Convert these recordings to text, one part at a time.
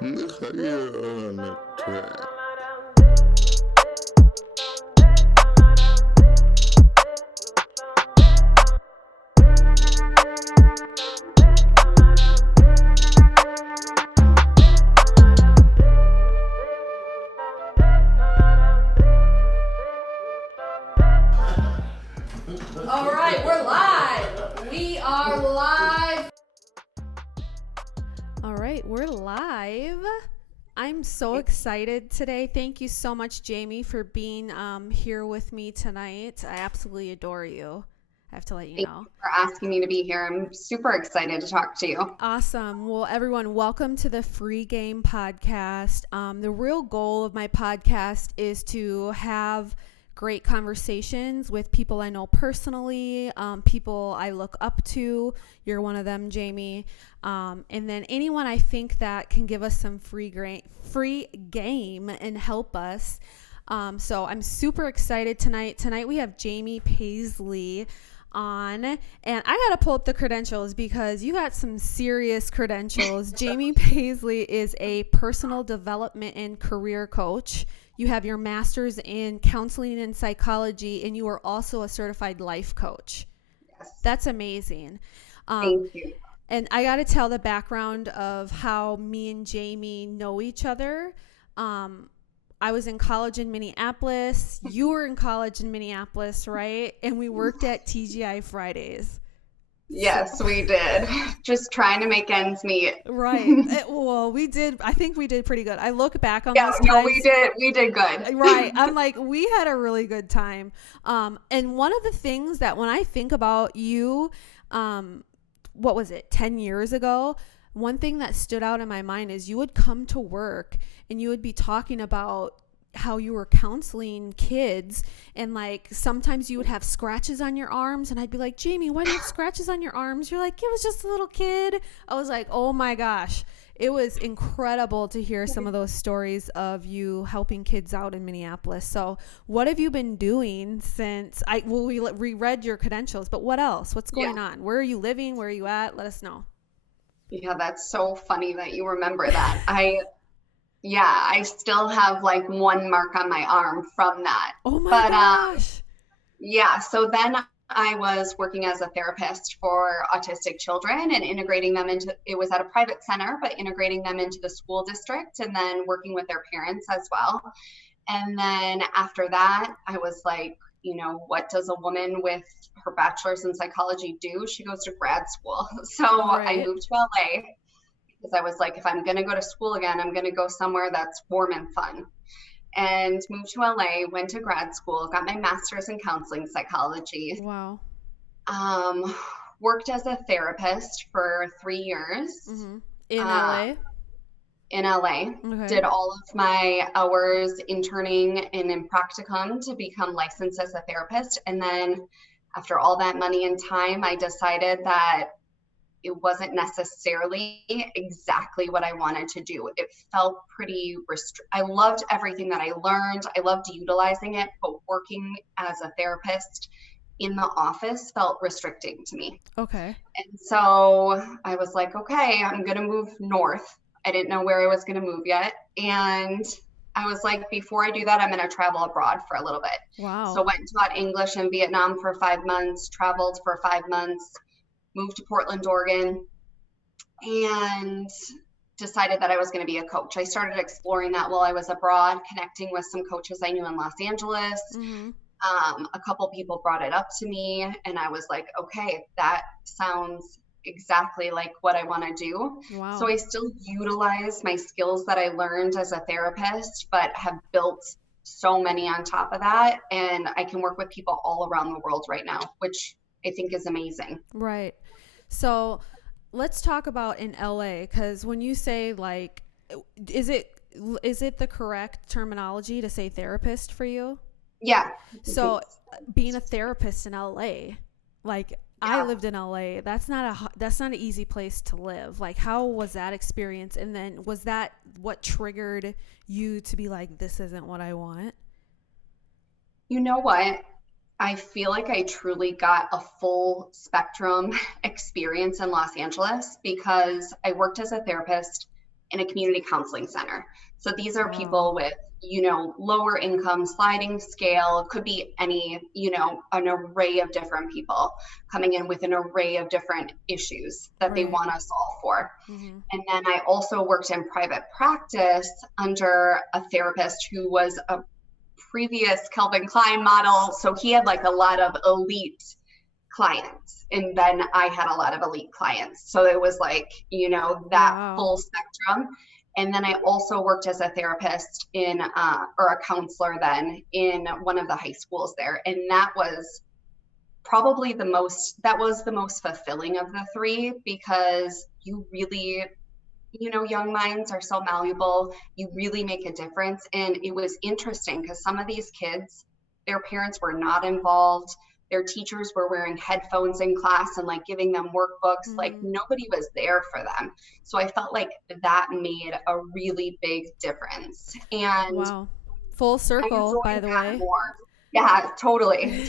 Nigga, you're on the track. All right, we're live. We are live. All right, we're live. I'm so excited today. Thank you so much, Jamie, for being here with me tonight. I absolutely adore you. I have to let you Thank know. you for asking me to be here. I'm super excited to talk to you. Awesome. Well, everyone, welcome to the Free Game Podcast. The real goal of my podcast is to have great conversations with people I know personally, people I look up to. You're one of them, Jamie. And then anyone I think that can give us some free game and help us. So I'm super excited tonight. Tonight we have Jamie Paisley on, and I gotta pull up the credentials because you got some serious credentials. Jamie Paisley is a personal development and career coach. You have your master's in counseling and psychology, and you are also a certified life coach. Yes. That's amazing. Thank you. And I got to tell the background of how me and Jamie know each other. I was in college in Minneapolis. You were in college in Minneapolis, right? And we worked at TGI Fridays. Yes, we did. Just trying to make ends meet. Right. Well, we did. I think we did pretty good. I look back on those times. No, we did good. Right. I'm like, we had a really good time. And one of the things that when I think about you, what was it, 10 years ago? One thing that stood out in my mind is you would come to work and you would be talking about how you were counseling kids, and like sometimes you would have scratches on your arms, and I'd be like, Jamie, why do you have scratches on your arms? You're like, it was just a little kid. I was like, oh my gosh. It was incredible to hear some of those stories of you helping kids out in Minneapolis. So what have you been doing since we reread your credentials, but what else? What's going on? Where are you living? Where are you at? Let us know. Yeah, that's so funny that you remember that. I still have like one mark on my arm from that. Oh my gosh. So then I was working as a therapist for autistic children and integrating them it was at a private center, but integrating them into the school district and then working with their parents as well. And then after that, I was like, what does a woman with her bachelor's in psychology do? She goes to grad school. So Right. I moved to LA because I was like, if I'm going to go to school again, I'm going to go somewhere that's warm and fun. And moved to LA, went to grad school, got my master's in counseling psychology. Wow. Worked as a therapist for 3 years. Mm-hmm. In LA? In LA. Okay. Did all of my hours interning and in practicum to become licensed as a therapist. And then after all that money and time, I decided that it wasn't necessarily exactly what I wanted to do. It felt pretty I loved everything that I learned. I loved utilizing it, but working as a therapist in the office felt restricting to me. Okay. And so I was like, okay, I'm going to move north. I didn't know where I was going to move yet. And I was like, before I do that, I'm going to travel abroad for a little bit. Wow. So went and taught English in Vietnam for 5 months, traveled for 5 months, moved to Portland, Oregon, and decided that I was going to be a coach. I started exploring that while I was abroad, connecting with some coaches I knew in Los Angeles. Mm-hmm. A couple people brought it up to me, and I was like, okay, that sounds exactly like what I want to do. Wow. So I still utilize my skills that I learned as a therapist, but have built so many on top of that. And I can work with people all around the world right now, which I think is amazing. Right. So let's talk about in LA, because when you say like, is it the correct terminology to say therapist for you? Yeah. So being a therapist in LA, like I lived in LA, that's not an easy place to live. Like, how was that experience? And then was that what triggered you to be like, this isn't what I want? You know what? I feel like I truly got a full spectrum experience in Los Angeles because I worked as a therapist in a community counseling center. So these are Wow. people with, lower income, sliding scale, could be any, an array of different people coming in with an array of different issues that they Right. want to solve for. Mm-hmm. And then I also worked in private practice under a therapist who was a previous Calvin Klein model. So he had like a lot of elite clients. And then I had a lot of elite clients. So it was like, that Wow. full spectrum. And then I also worked as a therapist or a counselor then in one of the high schools there. And that was probably the most fulfilling of the three, because you really, young minds are so malleable. You really make a difference. And it was interesting because some of these kids, their parents were not involved. Their teachers were wearing headphones in class and like giving them workbooks. Mm-hmm. Like nobody was there for them. So I felt like that made a really big difference. And Wow. Full circle, by the way. More. Yeah, totally.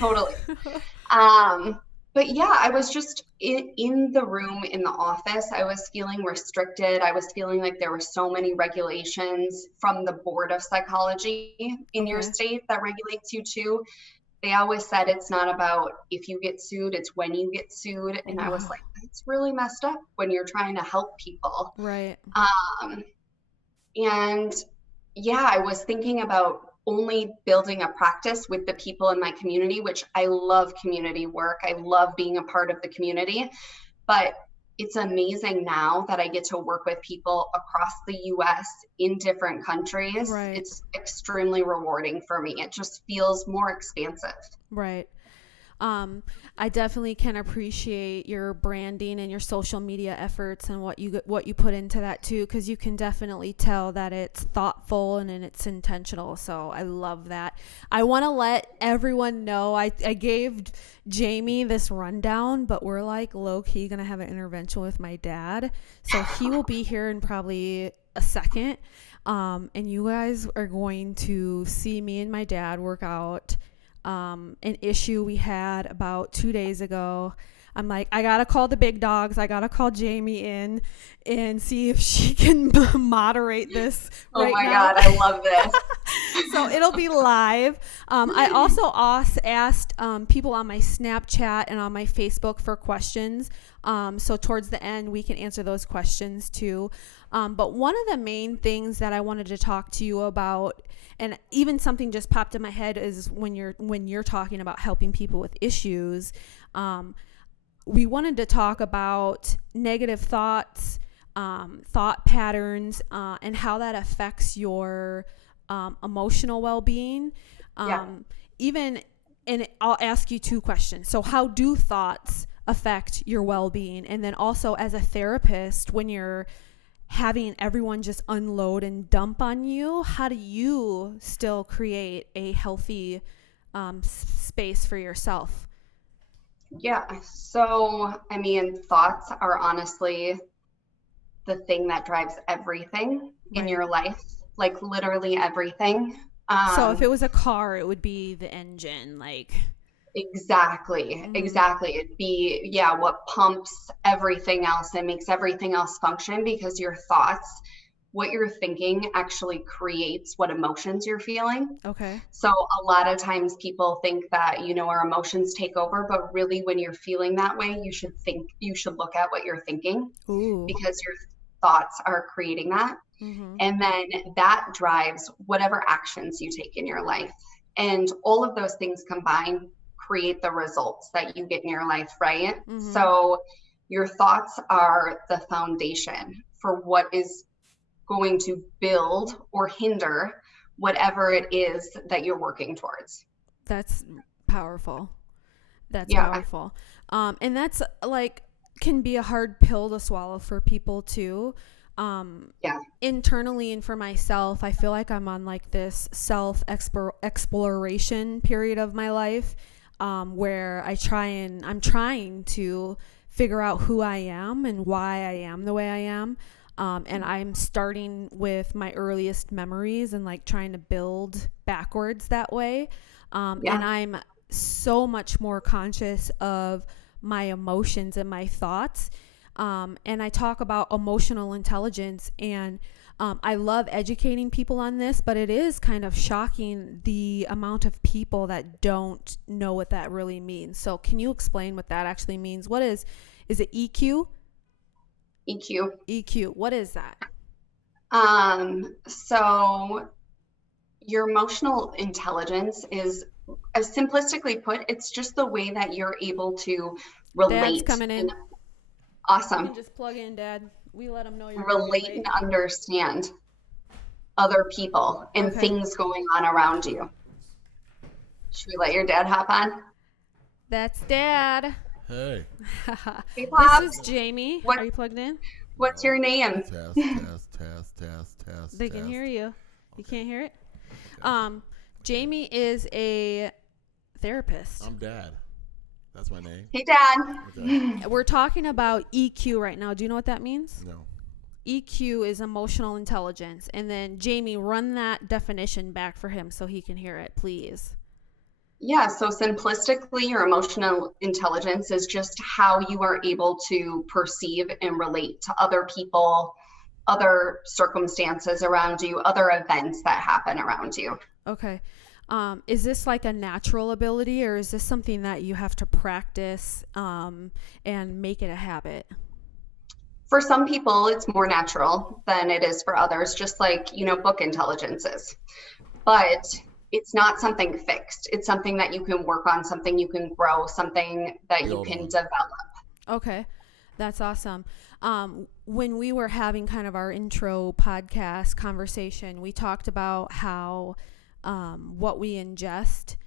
But yeah, I was just in the room in the office. I was feeling restricted. I was feeling like there were so many regulations from the Board of Psychology in your state that regulates you too. They always said it's not about if you get sued, it's when you get sued. And I was like, that's really messed up when you're trying to help people. Right. And yeah, I was thinking about only building a practice with the people in my community, which I love community work. I love being a part of the community, but it's amazing now that I get to work with people across the US in different countries. Right. It's extremely rewarding for me. It just feels more expansive. Right. I definitely can appreciate your branding and your social media efforts and what you put into that too, because you can definitely tell that it's thoughtful and it's intentional. So I love that. I want to let everyone know I gave Jamie this rundown, but we're like low-key gonna have an intervention with my dad, so he will be here in probably a second, and you guys are going to see me and my dad work out an issue we had about 2 days ago. I'm like, I gotta call the big dogs. I gotta call Jamie in and see if she can moderate this. Oh my God, I love this. So it'll be live. I also asked people on my Snapchat and on my Facebook for questions. So towards the end, we can answer those questions too. But one of the main things that I wanted to talk to you about, and even something just popped in my head, is when you're talking about helping people with issues, we wanted to talk about negative thoughts, thought patterns, and how that affects your emotional well-being. And I'll ask you two questions. So how do thoughts affect your well-being? And then also, as a therapist, when you're having everyone just unload and dump on you, how do you still create a healthy space for yourself? Yeah. So, I mean, thoughts are honestly the thing that drives everything in your life, like literally everything. So if it was a car, it would be the engine, like. Exactly. It'd be, what pumps everything else and makes everything else function, because your thoughts, what you're thinking actually creates what emotions you're feeling. Okay. So a lot of times people think that, our emotions take over, but really when you're feeling that way, you should look at what you're thinking. Ooh. Because your thoughts are creating that. Mm-hmm. And then that drives whatever actions you take in your life. And all of those things combined create the results that you get in your life, right? Mm-hmm. So your thoughts are the foundation for what is going to build or hinder whatever it is that you're working towards. That's powerful. Powerful. And that's like can be a hard pill to swallow for people too. Internally and for myself, I feel like I'm on like this self exploration period of my life, where I'm trying to figure out who I am and why I am the way I am. And I'm starting with my earliest memories and like trying to build backwards that way. And I'm so much more conscious of my emotions and my thoughts. And I talk about emotional intelligence, and I love educating people on this, but it is kind of shocking the amount of people that don't know what that really means. So can you explain what that actually means? What is it EQ? EQ. EQ. What is that? So your emotional intelligence is, as simplistically put, it's just the way that you're able to Dad's relate. coming in. Awesome. You can just plug in, Dad. We let him know you're Relate and understand other people and things going on around you. Should we let your dad hop on? That's Dad. Hey. Hey, Pops. This is Jamie. Are you plugged in? What's your name? Test. They can hear you. You can't hear it? Jamie is a therapist. I'm Dad. That's my name. Hey, Dad. Okay. We're talking about EQ right now. Do you know what that means? No. EQ is emotional intelligence. And then, Jamie, run that definition back for him so he can hear it, please. Yeah, so simplistically, your emotional intelligence is just how you are able to perceive and relate to other people, other circumstances around you, other events that happen around you. Okay. Is this like a natural ability, or is this something that you have to practice and make it a habit? For some people, it's more natural than it is for others, just like, book intelligence is. But it's not something fixed. It's something that you can work on, something you can grow, something that you can develop. Okay. That's awesome. When we were having kind of our intro podcast conversation, we talked about how what we ingest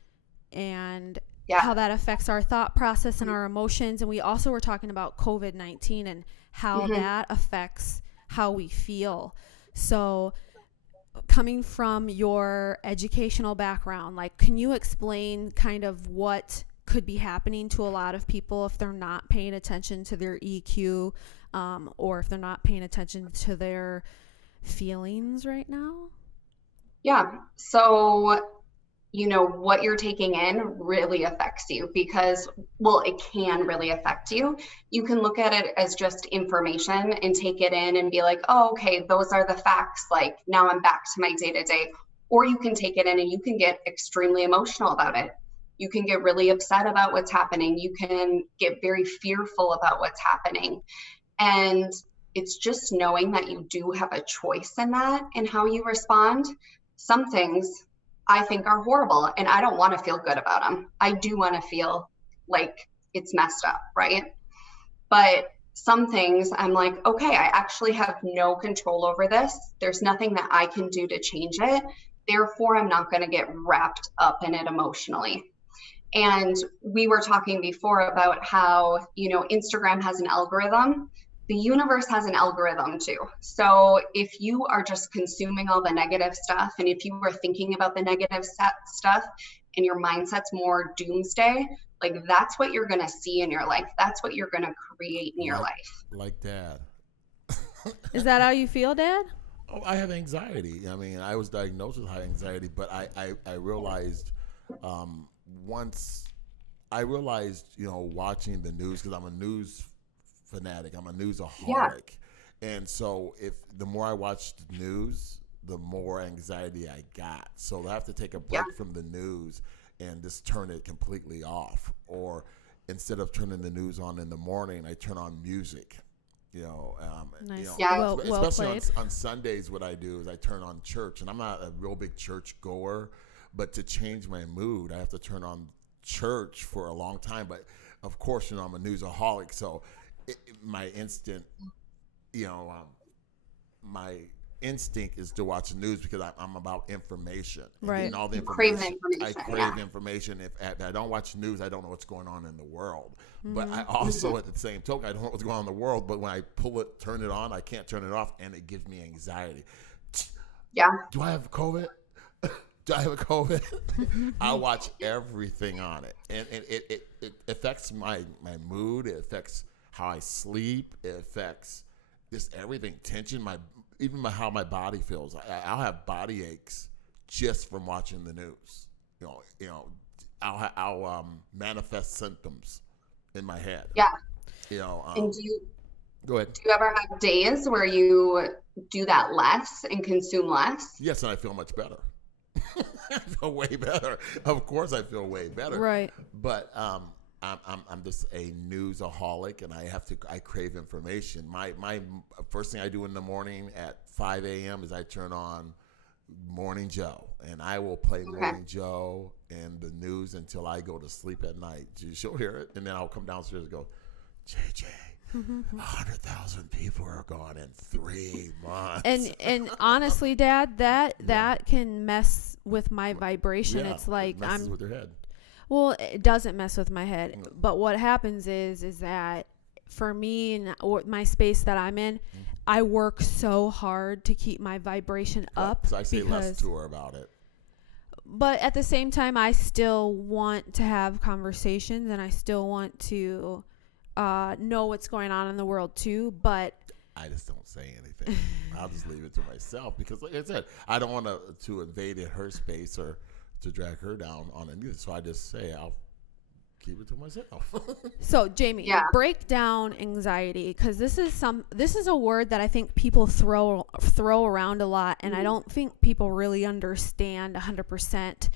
and how that affects our thought process and our emotions. And we also were talking about COVID-19 and how that affects how we feel. So coming from your educational background, like, can you explain kind of what could be happening to a lot of people if they're not paying attention to their EQ, or if they're not paying attention to their feelings right now? Yeah. So, what you're taking in really affects you because, it can really affect you. You can look at it as just information and take it in and be like, oh, okay, those are the facts. Like, now I'm back to my day-to-day. Or you can take it in and you can get extremely emotional about it. You can get really upset about what's happening. You can get very fearful about what's happening. And it's just knowing that you do have a choice in that and how you respond. Some things I think are horrible and I don't want to feel good about them. I do want to feel like it's messed up, right? But some things I'm like, okay, I actually have no control over this. There's nothing that I can do to change it. Therefore, I'm not going to get wrapped up in it emotionally. And we were talking before about how, Instagram has an algorithm. The universe has an algorithm too. So if you are just consuming all the negative stuff, and if you are thinking about the negative stuff and your mindset's more doomsday, like, that's what you're going to see in your life. That's what you're going to create in your life. Like Dad. Is that how you feel, Dad? Oh, I have anxiety. I mean, I was diagnosed with high anxiety, but I realized once I realized, watching the news, because I'm a news fanatic, I'm a newsaholic, and so if the more I watched the news, the more anxiety I got. So I have to take a break from the news and just turn it completely off. Or instead of turning the news on in the morning, I turn on music. Nice. Especially on Sundays, what I do is I turn on church, and I'm not a real big church goer, but to change my mood, I have to turn on church for a long time. But of course, I'm a newsaholic, so my instinct is to watch the news because I'm about information. Right. And all the information. I crave information. If I don't watch news, I don't know what's going on in the world. But I also, at the same token, I don't know what's going on in the world. But when I turn it on, I can't turn it off, and it gives me anxiety. Yeah. Do I have COVID? Do I have a COVID? I watch everything on it. And it affects my mood. It affects how I sleep. It affects just everything. Tension, how my body feels. I'll have body aches just from watching the news. I'll manifest symptoms in my head. Yeah. And Go ahead. Do you ever have days where you do that less and consume less? Yes, and I feel much better. I feel way better. Of course, I feel way better. Right. But I'm just a newsaholic, and I crave information. My first thing I do in the morning at 5 a.m. is I turn on Morning Joe, and I will play Morning Joe and the news until I go to sleep at night. She'll hear it, and then I'll come downstairs and go, JJ. 100,000 people are gone in 3 months. And honestly, Dad, that can mess with my vibration. Yeah, it's like it messes with your head. Well, it doesn't mess with my head. But what happens is that for me and my space that I'm in, I work so hard to keep my vibration up. So I say less to her about it. But at the same time, I still want to have conversations, and I still want to know what's going on in the world too. But I just don't say anything. I'll just leave it to myself because, like I said, I don't want to invade her space or to drag her down on it either. So I just say I'll keep it to myself. So Jamie, break down anxiety, because this is a word that I think people throw around a lot, and I don't think people really understand 100%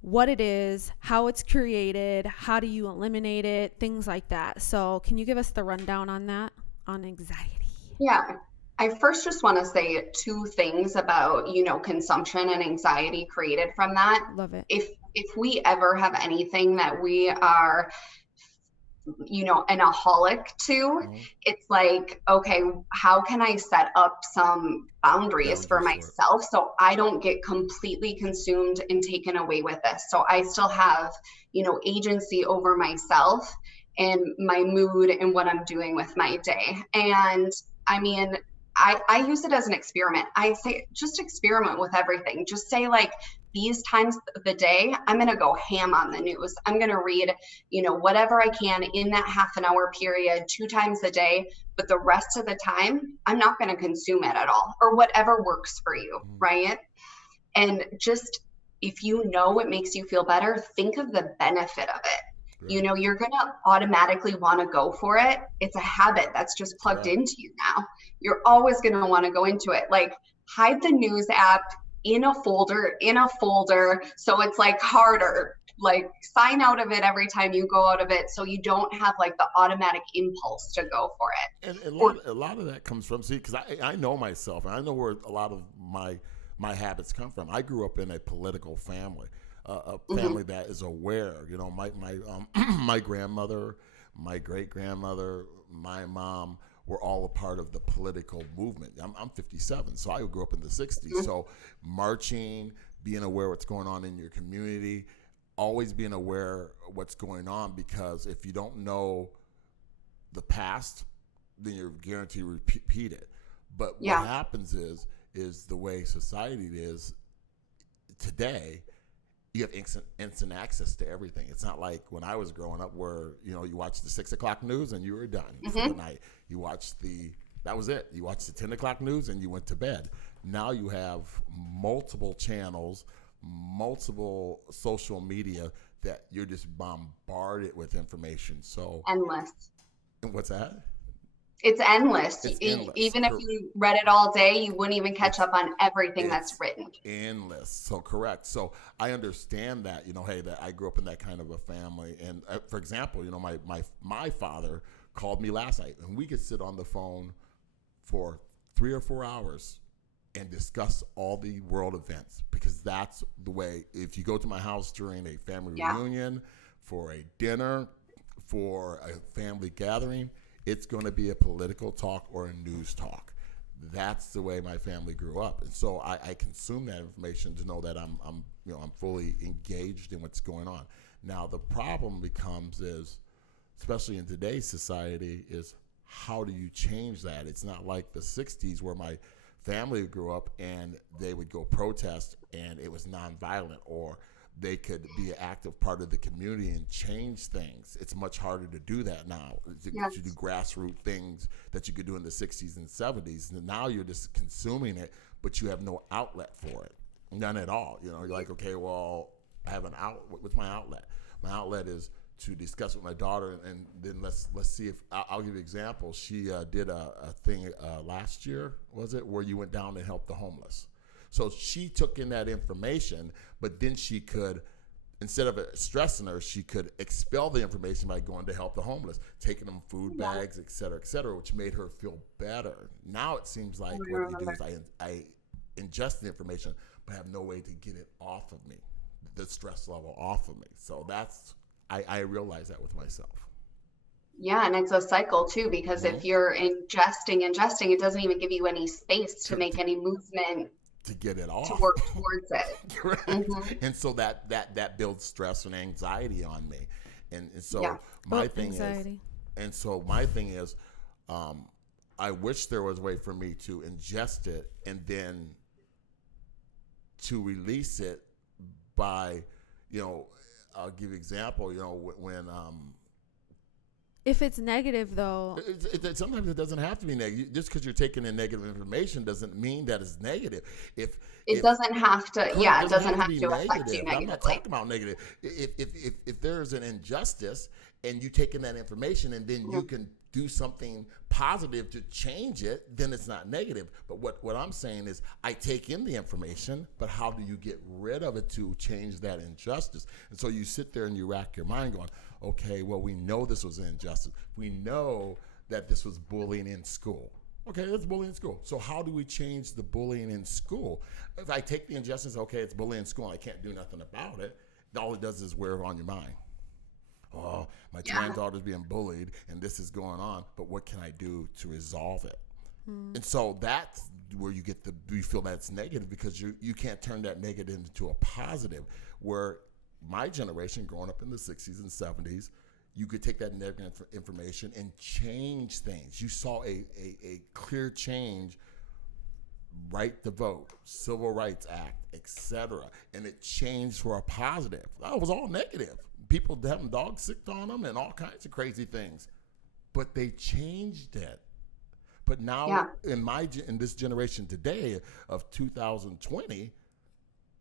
what it is, how it's created, how do you eliminate it, things like that. So can you give us the rundown on that, on anxiety? Yeah. I first just want to say 2 things about, consumption and anxiety created from that. Love it. If we ever have anything that we are, an aholic to, it's like, okay, how can I set up some boundaries for myself so I don't get completely consumed and taken away with this? So I still have, agency over myself and my mood and what I'm doing with my day. And I mean, I use it as an experiment. I say, just experiment with everything. Just say, like, these times of the day, I'm going to go ham on the news. I'm going to read, whatever I can in that half an hour period, 2 times a day. But the rest of the time, I'm not going to consume it at all, or whatever works for you, right? And just, if it makes you feel better, think of the benefit of it. Right. You're going to automatically want to go for it. It's a habit that's just plugged into you now. You're always going to want to go into it. Like, hide the news app in a folder, so it's like harder. Like, sign out of it every time you go out of it, so you don't have like the automatic impulse to go for it. And a lot of that comes from, because I know myself, and I know where a lot of my habits come from. I grew up in a political family. A family that is aware. My grandmother, my great grandmother, my mom were all a part of the political movement. I'm 57, so I grew up in the 60s. So marching, being aware what's going on in your community, always being aware what's going on, because if you don't know the past, then you're guaranteed to repeat it. But what happens is the way society is today. You have instant access to everything. It's not like when I was growing up where, you watched the 6 o'clock news and you were done for the night. You watched that was it. You watched the 10 o'clock news and you went to bed. Now you have multiple channels, multiple social media that you're just bombarded with information. So endless. And what's that? It's endless. Even if you read it all day, you wouldn't even catch up on everything that's written. Endless. So correct. So I understand that, hey, that I grew up in that kind of a family. And for example, my father called me last night, and we could sit on the phone for 3 or 4 hours and discuss all the world events, because that's the way. If you go to my house during a family reunion, for a dinner, for a family gathering, it's going to be a political talk or a news talk. That's the way my family grew up, and so I consume that information to know that I'm fully engaged in what's going on. Now the problem becomes especially in today's society, is how do you change that? It's not like the 60s where my family grew up and they would go protest and it was nonviolent, or they could be an active part of the community and change things. It's much harder to do that now. To do grassroots things that you could do in the 60s and 70s. And now you're just consuming it, but you have no outlet for it. None at all. You're like, okay, well, I have an outlet. What's my outlet? My outlet is discuss with my daughter, and then let's see if I'll give you an example. She did a thing last year, was it, where you went down and helped the homeless. So she took in that information, but then she could, instead of it stressing her, she could expel the information by going to help the homeless, taking them food bags, et cetera, which made her feel better. Now it seems like what you do is I ingest the information, but have no way to get it off of me, the stress level off of me. So that's, I realize that with myself. Yeah, and it's a cycle too, because if you're ingesting, it doesn't even give you any space to make any movement to get it off, to work towards it. Correct. And so that builds stress and anxiety on me. And so my thing is, I wish there was a way for me to ingest it and then to release it by, I'll give you an example, when if it's negative, though, sometimes it doesn't have to be negative. Just because you're taking in negative information doesn't mean that it's negative. It doesn't have to. Yeah, it doesn't have to affect you negatively. I'm not talking about negative. If there's an injustice and you take in that information and then you can do something positive to change it, then it's not negative. But what I'm saying is, I take in the information, but how do you get rid of it to change that injustice? And so you sit there and you rack your mind going, okay, well, we know this was an injustice. We know that this was bullying in school. Okay, that's bullying in school. So how do we change the bullying in school? If I take the injustice, okay, it's bullying in school, and I can't do nothing about it, all it does is wear on your mind. Oh, my granddaughter's being bullied, and this is going on, but what can I do to resolve it? And so that's where you feel that it's negative, because you can't turn that negative into a positive. Where my generation, growing up in the 60s and 70s, you could take that negative information and change things. You saw a clear change, right to vote, Civil Rights Act, etc., and it changed for a positive. That was all negative. People having dogs sicked on them and all kinds of crazy things, but they changed it. But now in this generation today of 2020,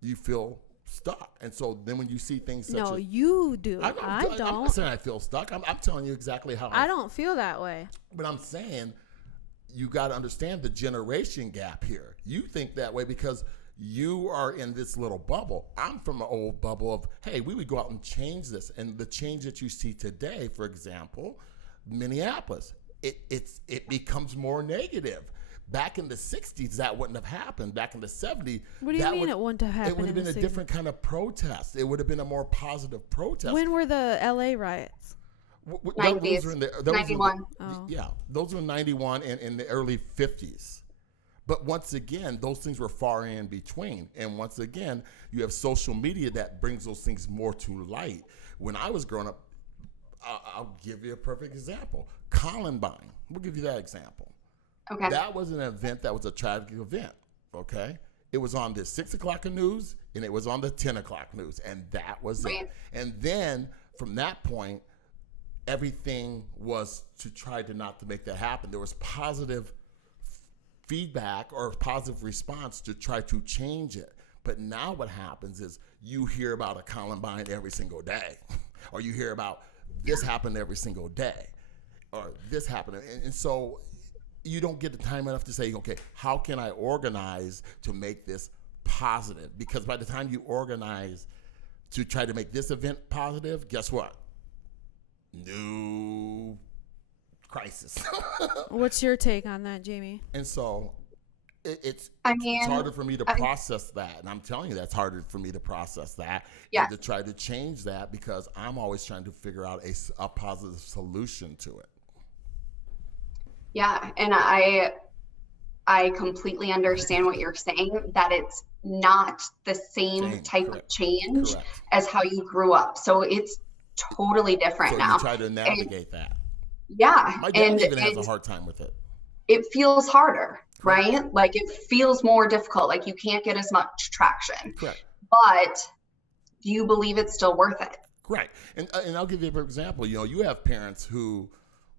you feel stuck. And so then when you see things such as... you do. I don't. I'm not saying I feel stuck. I'm telling you exactly how I don't feel that way. But I'm saying you got to understand the generation gap here. You think that way because you are in this little bubble. I'm from an old bubble of, hey, we would go out and change this. And the change that you see today, for example, Minneapolis, it becomes more negative. Back in the 60s, that wouldn't have happened. Back in the 70s, what do you mean it wouldn't have happened? It would have been a different kind of protest. It would have been a more positive protest. When were the LA riots? 90s. 91. Yeah, those were 91 and in the early 50s. But once again, those things were far in between. And once again, you have social media that brings those things more to light. When I was growing up, I'll give you a perfect example. Columbine. We'll give you that example. Okay. That was an event that was a tragic event, okay? It was on the 6 o'clock news, and it was on the 10 o'clock news, and that was it. And then, from that point, everything was to try to not to make that happen. There was positive feedback or positive response to try to change it. But now what happens is you hear about a Columbine every single day, or you hear about this happened every single day, or this happened. And so you don't get the time enough to say, okay, how can I organize to make this positive? Because by the time you organize to try to make this event positive, guess what? New crisis. What's your take on that, Jamie? And so it's harder for me to process that. And I'm telling you, that's harder for me to process that and to try to change that, because I'm always trying to figure out a positive solution to it. Yeah, and I completely understand what you're saying, that it's not the same type of change as how you grew up. So it's totally different now. You try to navigate that. Yeah. My dad even has a hard time with it. It feels harder, right? Like it feels more difficult. Like you can't get as much traction. Correct. But do you believe it's still worth it? Right. And I'll give you an example. You have parents who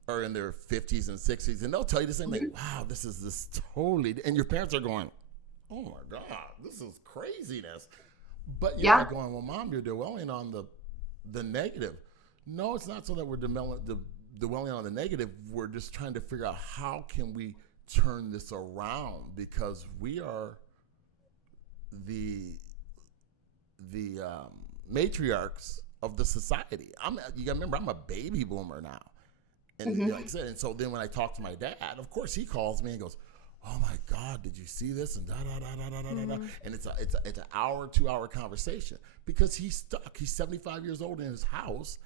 are in their 50s and 60s, and they'll tell you the same thing. Wow, this totally, and your parents are going, oh my God, this is craziness. But you're not going, well, Mom, you're dwelling on the negative. No, it's not so that we're dwelling on the negative. We're just trying to figure out how can we turn this around, because we are the matriarchs of the society. You gotta remember, I'm a baby boomer now, and like I said, and so then when I talk to my dad, of course he calls me and goes, "Oh my God, did you see this?" and da da da da da da da, and it's an hour, 2 hour conversation, because he's stuck. He's 75 years old in his house,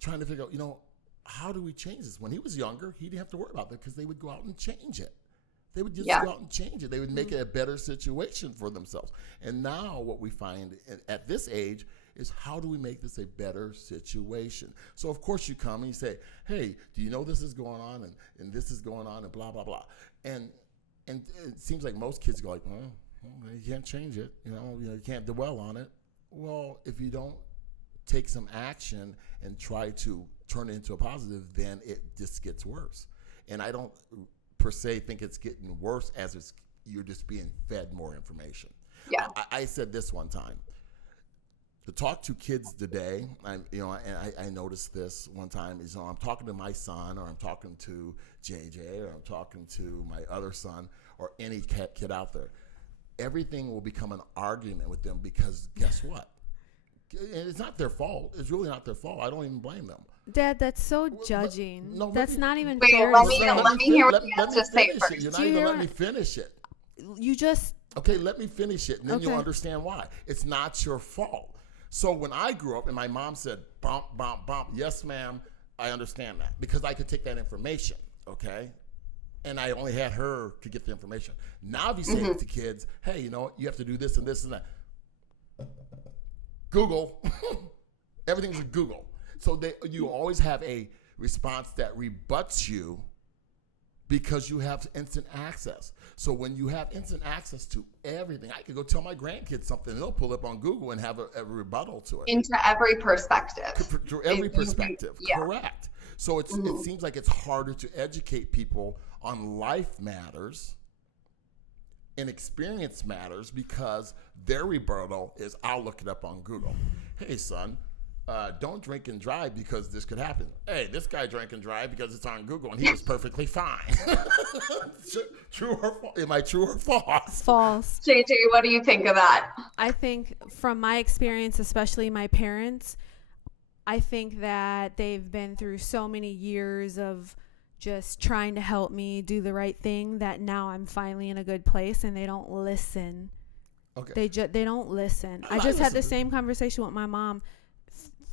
trying to figure out, how do we change this? When he was younger, he didn't have to worry about that because they would go out and change it. They would just go out and change it. They would make it a better situation for themselves. And now what we find at this age is, how do we make this a better situation? So of course you come and you say, "Hey, do you know this is going on and this is going on and blah, blah, blah." And it seems like most kids go like, "Well, you can't change it. You can't dwell on it." Well, if you don't take some action and try to turn it into a positive, then it just gets worse. And I don't per se think it's getting worse as you're just being fed more information. Yeah. I said this one time. To talk to kids today, and I noticed this one time is, I'm talking to my son, or I'm talking to JJ, or I'm talking to my other son, or any kid out there. Everything will become an argument with them, because guess what? And it's not their fault. It's really not their fault. I don't even blame them. Dad, that's so judging. That's not even Wait, fair. let me hear what you have to say finish first. it. You're not even letting me finish it. You just... Okay, let me finish it, and then you'll understand why. It's not your fault. So when I grew up and my mom said, "Bump, bump, bump," yes, ma'am, I understand that, because I could take that information, okay? And I only had her to get the information. Now if you say to kids, "Hey, you have to do this and this and that," Google. Everything's a Google. So you always have a response that rebuts you, because you have instant access. So when you have instant access to everything, I could go tell my grandkids something, and they'll pull up on Google and have a rebuttal to it. Into every perspective. To every perspective, correct. So it seems like it's harder to educate people on life matters and experience matters, because their rebuttal is, "I'll look it up on Google." Hey, son, don't drink and drive because this could happen. Hey, this guy drank and drive because it's on Google and he was perfectly fine. True or false? Am I true or false? False. JJ, what do you think of that? I think from my experience, especially my parents, I think that they've been through so many years of just trying to help me do the right thing, that now I'm finally in a good place, and they don't listen. Okay. They don't listen. I just had the same conversation with my mom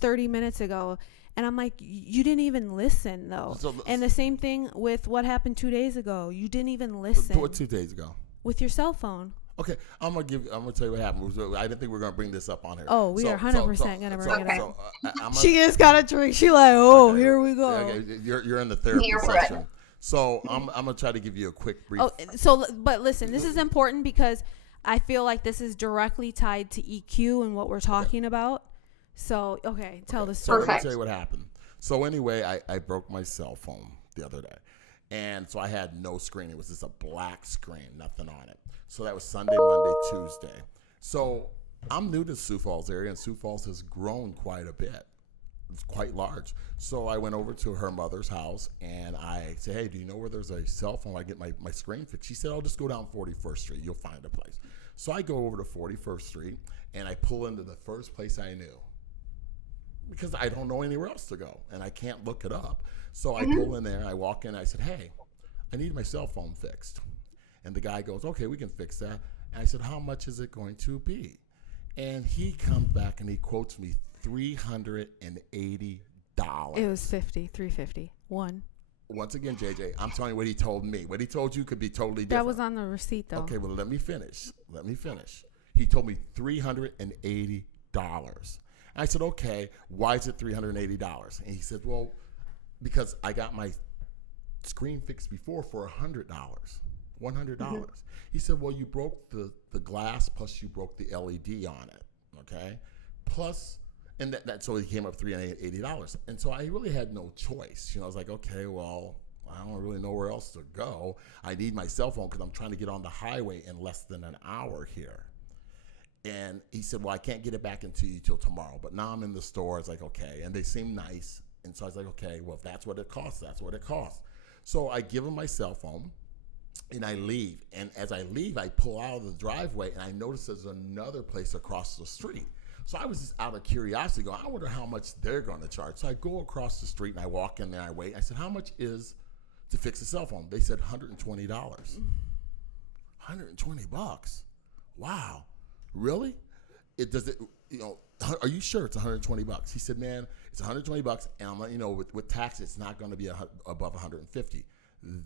30 minutes ago, and I'm like, you didn't even listen though. And the same thing with what happened 2 days ago. You didn't even listen. What 2 days ago? With your cell phone. Okay, I'm gonna tell you what happened. I didn't think we were gonna bring this up on here. Oh, we are 100% gonna bring it up. She just got a drink. She like, here we go. Okay, you're in the therapy session. So I'm gonna try to give you a quick brief. But listen, this is important, because I feel like this is directly tied to EQ and what we're talking about. So, tell the story. So let me tell you what happened. So anyway, I broke my cell phone the other day. And so I had no screen. It was just a black screen, nothing on it. So that was Sunday, Monday, Tuesday. So I'm new to Sioux Falls area, and Sioux Falls has grown quite a bit. It's quite large. So I went over to her mother's house, and I said, "Hey, do you know where there's a cell phone? I get my screen fixed." She said, "I'll just go down 41st Street. You'll find a place." So I go over to 41st Street, and I pull into the first place I knew, because I don't know anywhere else to go, and I can't look it up. So I pull in there, I walk in, I said, "Hey, I need my cell phone fixed." And the guy goes, "Okay, we can fix that." And I said, "How much is it going to be?" And he comes back and he quotes me $380. It was $350. Once again, JJ, I'm telling you what he told me. What he told you could be totally different. That was on the receipt, though. Okay, well, let me finish. He told me $380. I said, "Okay, why is it $380? And he said, "Well, because I got my screen fixed before for $100. He said, "Well, you broke the glass, plus you broke the LED on it, okay? Plus," and that so he came up $380. And so I really had no choice. I was like, okay, well, I don't really know where else to go. I need my cell phone because I'm trying to get on the highway in less than an hour here. And he said, "Well, I can't get it back into you till tomorrow." But now I'm in the store. It's like, okay. And they seem nice. And so I was like, okay, well, if that's what it costs, that's what it costs. So I give him my cell phone, and I leave. And as I leave, I pull out of the driveway, and I notice there's another place across the street. So I was just out of curiosity going, I wonder how much they're going to charge. So I go across the street, and I walk in there, I wait. I said, how much is to fix a cell phone? They said $120. $120. Wow. Really? Are you sure it's $120? He said, man, it's $120, and I'm letting you know with tax, it's not going to be above $150.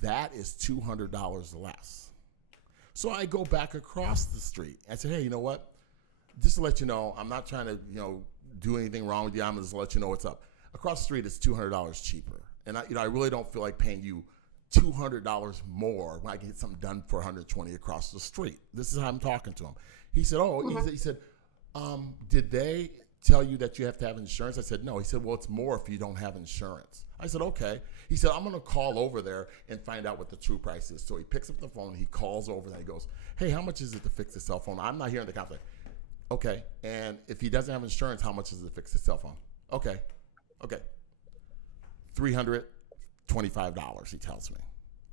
That is $200 less. So I go back across the street. I said, hey, you know what? Just to let you know, I'm not trying to, do anything wrong with you. I'm just to let you know what's up. Across the street, it's $200 cheaper. And I really don't feel like paying you $200 more when I can get something done for $120 across the street. This is how I'm talking to him. He said, he said, did they tell you that you have to have insurance? I said, no. He said, well, it's more if you don't have insurance. I said, okay. He said, I'm going to call over there and find out what the true price is. So he picks up the phone, he calls over, and he goes, hey, how much is it to fix the cell phone? I'm not hearing the conversation. Okay. And if he doesn't have insurance, how much is it to fix the cell phone? Okay. $325, he tells me.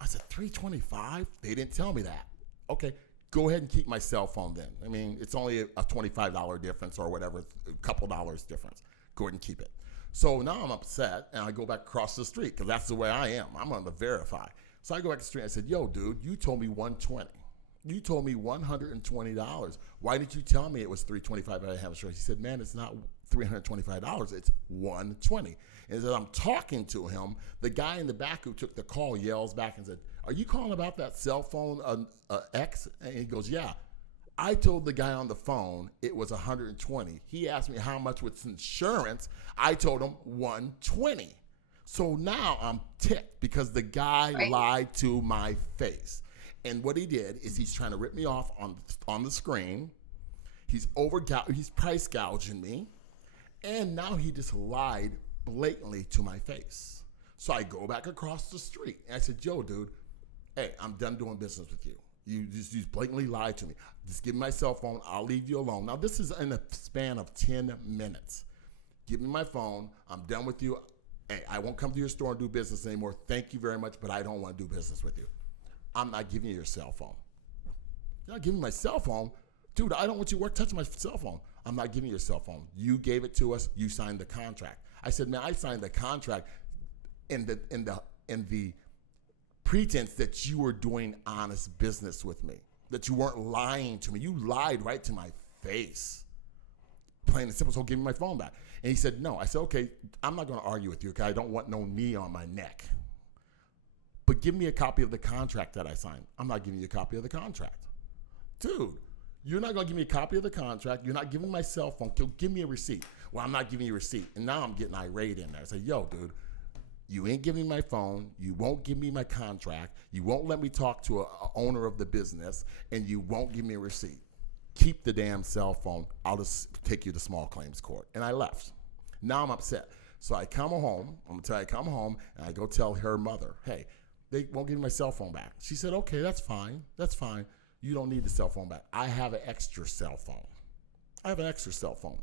I said, $325? They didn't tell me that. Okay. Go ahead and keep my cell phone then. I mean, it's only a $25 difference or whatever, a couple dollars difference. Go ahead and keep it. So now I'm upset, and I go back across the street because that's the way I am. I'm on the verify. So I go back to the street and I said, yo, dude, you told me $120. You told me $120. Why didn't you tell me it was $325 I didn't have insurance? He said, man, it's not $325. It's $120. And as I'm talking to him, the guy in the back who took the call yells back and said, are you calling about that cell phone X? And he goes, yeah. I told the guy on the phone it was $120. He asked me how much was insurance. I told him $120. So now I'm ticked because the guy lied to my face. And what he did is he's trying to rip me off on the screen. He's price gouging me. And now he just lied blatantly to my face. So I go back across the street and I said, yo, dude, hey, I'm done doing business with you. You just blatantly lied to me. Just give me my cell phone. I'll leave you alone. Now, this is in a span of 10 minutes. Give me my phone. I'm done with you. Hey, I won't come to your store and do business anymore. Thank you very much, but I don't want to do business with you. I'm not giving you your cell phone. You're not giving me my cell phone? Dude, I don't want you to touch my cell phone. I'm not giving you your cell phone. You gave it to us. You signed the contract. I said, man, I signed the contract in the pretense that you were doing honest business with me, that you weren't lying to me. You lied right to my face. Plain and simple, so give me my phone back. And he said, no. I said, okay, I'm not going to argue with you because I don't want no knee on my neck. But give me a copy of the contract that I signed. I'm not giving you a copy of the contract. Dude, you're not going to give me a copy of the contract. You're not giving me my cell phone. Give me a receipt. Well, I'm not giving you a receipt. And now I'm getting irate in there. I said, yo, dude, you ain't giving me my phone. You won't give me my contract. You won't let me talk to a owner of the business. And you won't give me a receipt. Keep the damn cell phone. I'll just take you to small claims court. And I left. Now I'm upset. So I come home. I'm going to tell you, I come home and I go tell her mother, hey, they won't give me my cell phone back. She said, okay, that's fine. That's fine. You don't need the cell phone back. I have an extra cell phone. I have an extra cell phone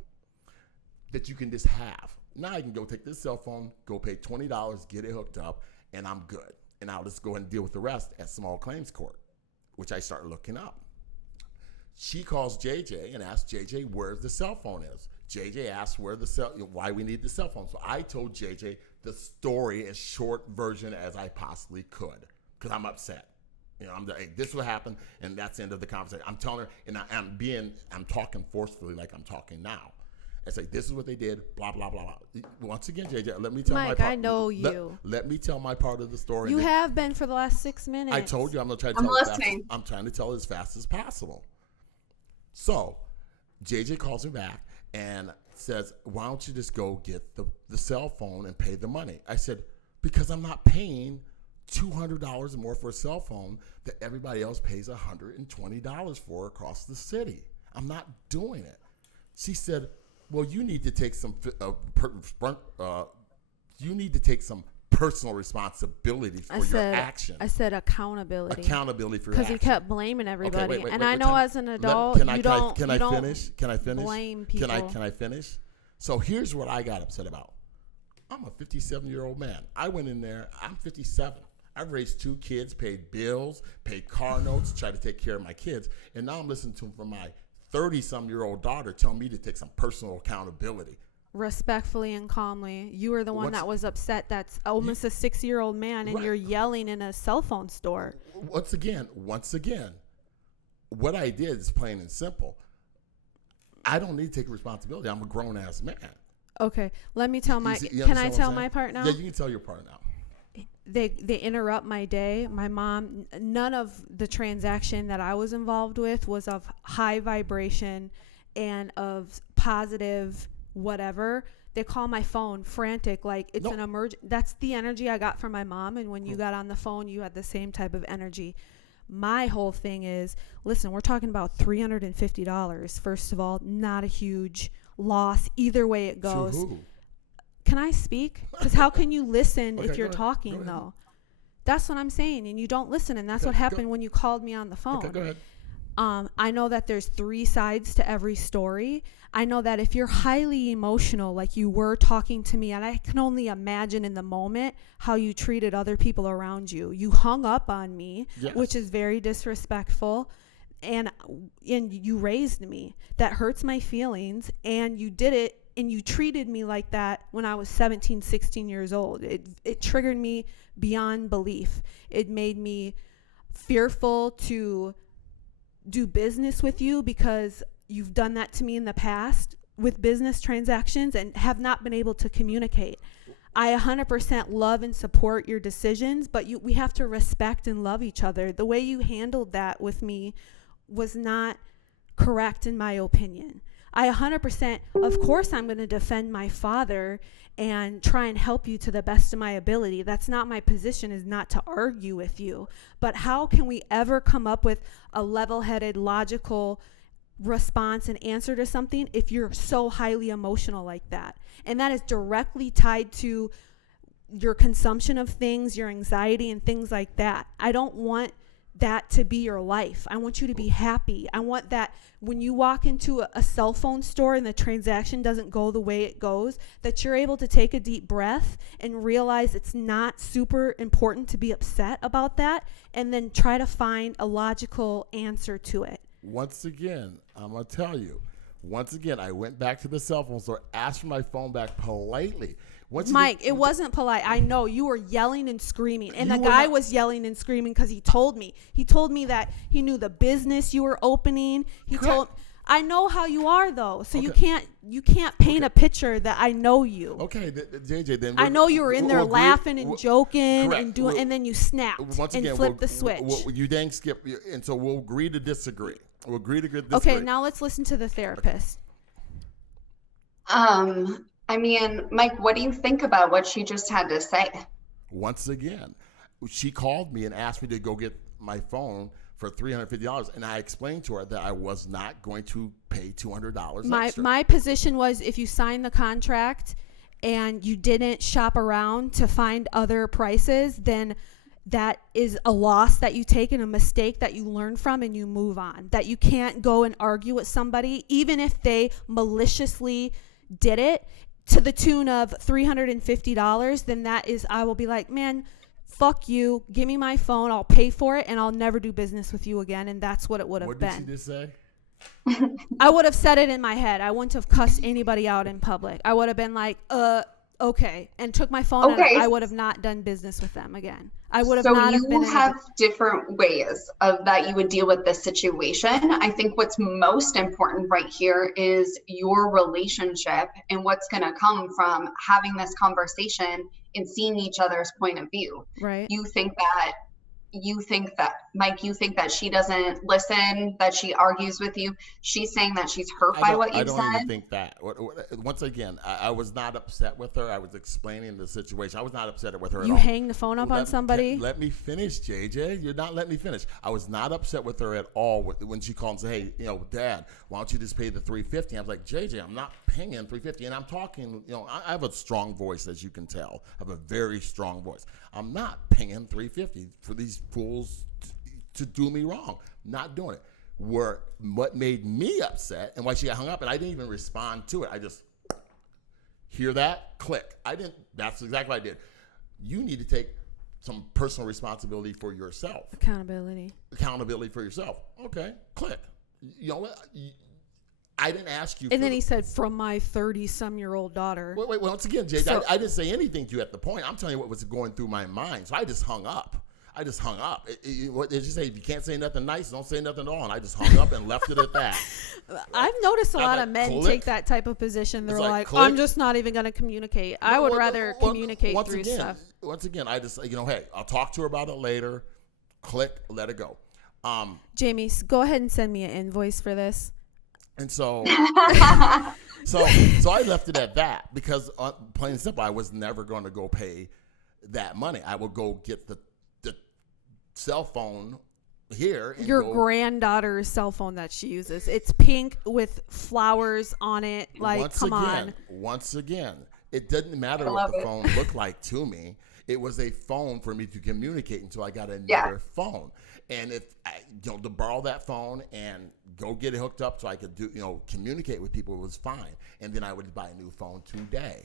that you can just have. Now I can go take this cell phone, go pay $20, get it hooked up, and I'm good. And I'll just go ahead and deal with the rest at small claims court, which I start looking up. She calls JJ and asks JJ where the cell phone is. JJ asks why we need the cell phone. So I told JJ the story as short version as I possibly could because I'm upset. I'm like, hey, this is what happened, and that's the end of the conversation. I'm telling her, and I'm talking forcefully like I'm talking now. I say, this is what they did, blah, blah, blah, blah. Once again, JJ, let me tell my part. Mike, I know you. Let me tell my part of the story. You have been for the last 6 minutes. I told you I'm going to try to tell I'm trying to tell it as fast as possible. So JJ calls me back and says, why don't you just go get the cell phone and pay the money? I said, because I'm not paying $200 more for a cell phone that everybody else pays $120 for across the city. I'm not doing it. She said, well, you need to take some personal responsibility for your actions. I said accountability. Accountability for your actions. Because you kept blaming everybody. Okay, wait, I know as an adult, Can I finish? blame people. Can I finish? So here's what I got upset about. I'm a 57-year-old man. I went in there. I'm 57. I've raised 2 kids, paid bills, paid car notes, tried to take care of my kids, and now I'm listening to from my 30-some-year-old daughter tell me to take some personal accountability. Respectfully and calmly, you were the one that was upset. That's almost a 6-year-old man, and you're yelling in a cell phone store. Once again, what I did is plain and simple. I don't need to take responsibility. I'm a grown-ass man. Okay, let me tell my. You Can I tell my part now? Yeah, you can tell your part now. They interrupt my day. My mom, none of the transaction that I was involved with was of high vibration and of positive whatever. They call my phone frantic, like it's an emergent. That's the energy I got from my mom. And when you got on the phone, you had the same type of energy. My whole thing is, listen, we're talking about $350. First of all, not a huge loss either way it goes. To who? Can I speak? Because how can you listen if you're go talking, ahead. though? That's what I'm saying, and you don't listen, and that's what happened when you called me on the phone. Okay, go ahead. I know that there's 3 sides to every story. I know that if you're highly emotional, like you were talking to me, and I can only imagine in the moment how you treated other people around you. You hung up on me, which is very disrespectful, and you raised me. That hurts my feelings, and you did it. And you treated me like that when I was 17, 16 years old. It triggered me beyond belief. It made me fearful to do business with you because you've done that to me in the past with business transactions and have not been able to communicate. I 100% love and support your decisions, but we have to respect and love each other. The way you handled that with me was not correct in my opinion. I 100%, of course, I'm going to defend my father and try and help you to the best of my ability. That's not my position, is not to argue with you. But how can we ever come up with a level-headed, logical response and answer to something if you're so highly emotional like that? And that is directly tied to your consumption of things, your anxiety, and things like that. I don't want that to be your life. I want you to be happy. I want that when you walk into a cell phone store and the transaction doesn't go the way it goes, that you're able to take a deep breath and realize it's not super important to be upset about that, and then try to find a logical answer to it. Once again, I'm going to tell you, I went back to the cell phone store, asked for my phone back politely. Mike, it wasn't polite. I know you were yelling and screaming, and the guy was yelling and screaming because he told me that he knew the business you were opening. I know how you are though, so okay. you can't paint a picture that I know you. Okay, JJ, then I know you were in there laughing and joking correct. and doing, and then you snapped and flipped the switch. You dang skip, and so we'll agree to disagree. Okay, now let's listen to the therapist. I mean, Mike, what do you think about what she just had to say? Once again, she called me and asked me to go get my phone for $350, and I explained to her that I was not going to pay $200 extra. My position was, if you sign the contract and you didn't shop around to find other prices, then that is a loss that you take and a mistake that you learn from and you move on. That you can't go and argue with somebody, even if they maliciously did it to the tune of $350, then that is, I will be like, man, fuck you, give me my phone, I'll pay for it, and I'll never do business with you again. And that's what it would have been. What did she just say? I would have said it in my head. I wouldn't have cussed anybody out in public. I would have been like, okay, and took my phone, and I would have not done business with them again. I would have not have been. So you have different ways of that you would deal with this situation. I think what's most important right here is your relationship and what's going to come from having this conversation and seeing each other's point of view. Right. You think that, Mike, you think that she doesn't listen, that she argues with you. She's saying that she's hurt by what you've said. I don't even think that. Once again, I was not upset with her. I was explaining the situation. I was not upset with her at all. You hang the phone up on somebody? Let me finish, JJ. You're not letting me finish. I was not upset with her at all when she called and said, hey, Dad, why don't you just pay the $350? I was like, JJ, I'm not paying $350. And I'm talking, I have a strong voice, as you can tell. I have a very strong voice. I'm not paying $350 for these fools to do me wrong. Not doing it. What made me upset and why she got hung up, and I didn't even respond to it. Hear that? Click. That's exactly what I did. You need to take some personal responsibility for yourself. Accountability for yourself. Okay, click. You know what? I didn't ask you. And then he said, from my 30-some-year-old daughter. Wait. Once again, Jay, I didn't say anything to you at the point. I'm telling you what was going through my mind. So I just hung up. What did you say? If you can't say nothing nice, don't say nothing at all. And I just hung up and left it at that. I've noticed a lot of men take that type of position. They're like, I'm just not even going to communicate. I would rather communicate through stuff. Once again, I just, hey, I'll talk to her about it later. Click, let it go. Jamie, go ahead and send me an invoice for this. And so, so I left it at that because, plain and simple, I was never going to go pay that money. I would go get the cell phone here. And your granddaughter's cell phone that she uses. It's pink with flowers on it. Like, Once again, it didn't matter what the phone looked like to me. It was a phone for me to communicate until I got another phone. And if to borrow that phone and go get it hooked up so I could communicate with people was fine. And then I would buy a new phone today.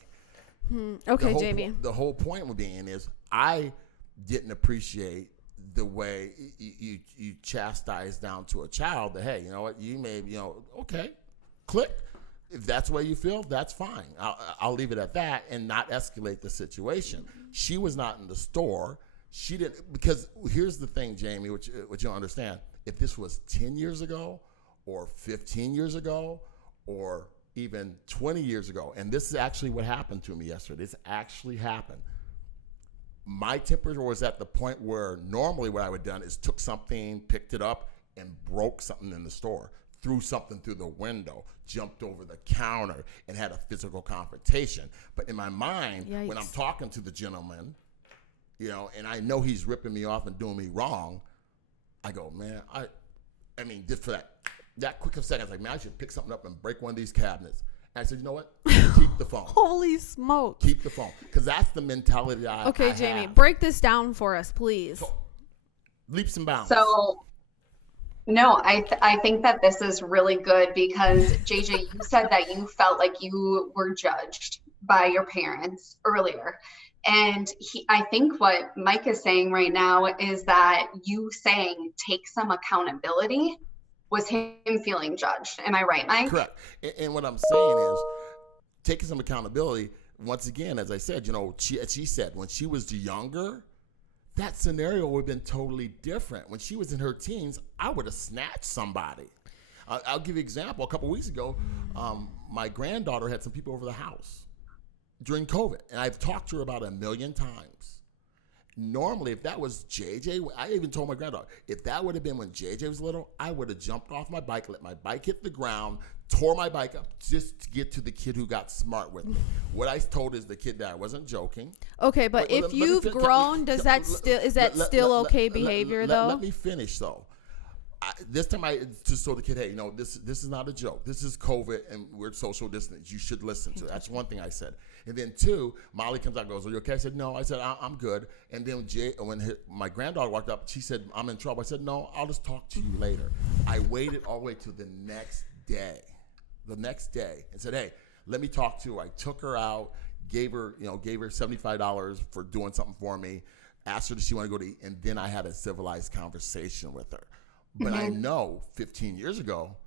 Okay, Jamie. The whole point of being is I didn't appreciate the way you chastise down to a child that, hey, you know what, you may, okay, click. If that's the way you feel, that's fine. I'll leave it at that and not escalate the situation. She was not in the store. She didn't, because here's the thing, Jamie, which you don't understand. If this was 10 years ago or 15 years ago or even 20 years ago, and this is actually what happened to me yesterday. This actually happened. My temperature was at the point where normally what I would have done is took something, picked it up, and broke something in the store, threw something through the window, jumped over the counter, and had a physical confrontation. But in my mind, when I'm talking to the gentleman, and I know he's ripping me off and doing me wrong, I go, man, I mean, just for that quick of a second, I was like, man, I should pick something up and break one of these cabinets. And I said, you know what? Keep the phone. Holy smoke. Keep the phone. Because that's the mentality I Jamie, have. break this down for us, please. So, leaps and bounds. So, no, I think that this is really good because, JJ, you said that you felt like you were judged by your parents earlier. And I think what Mike is saying right now is that you saying take some accountability was him feeling judged. Am I right, Mike? Correct. And what I'm saying is taking some accountability. Once again, as I said, she said when she was younger, that scenario would have been totally different. When she was in her teens, I would have snatched somebody. I'll give you an example. A couple of weeks ago, my granddaughter had some people over the house during COVID, and I've talked to her about 1,000,000 times. Normally, if that was JJ, I even told my granddaughter, if that would have been when JJ was little, I would have jumped off my bike, let my bike hit the ground, tore my bike up just to get to the kid who got smart with me. What I told is the kid that I wasn't joking. Okay, but if you've grown, is that still okay behavior though? Let me finish though. This time I just told the kid, hey, this is not a joke. This is COVID and we're social distance. You should listen to it. That's one thing I said. And then two, Molly comes out and goes, are you okay? I said, no. I said, I'm good. And then when my granddaughter walked up, she said, I'm in trouble. I said, no, I'll just talk to you later. I waited all the way to the next day, and said, hey, let me talk to her. I took her out, gave her $75 for doing something for me, asked her if she wanted to go to eat, and then I had a civilized conversation with her. But I know 15 years ago,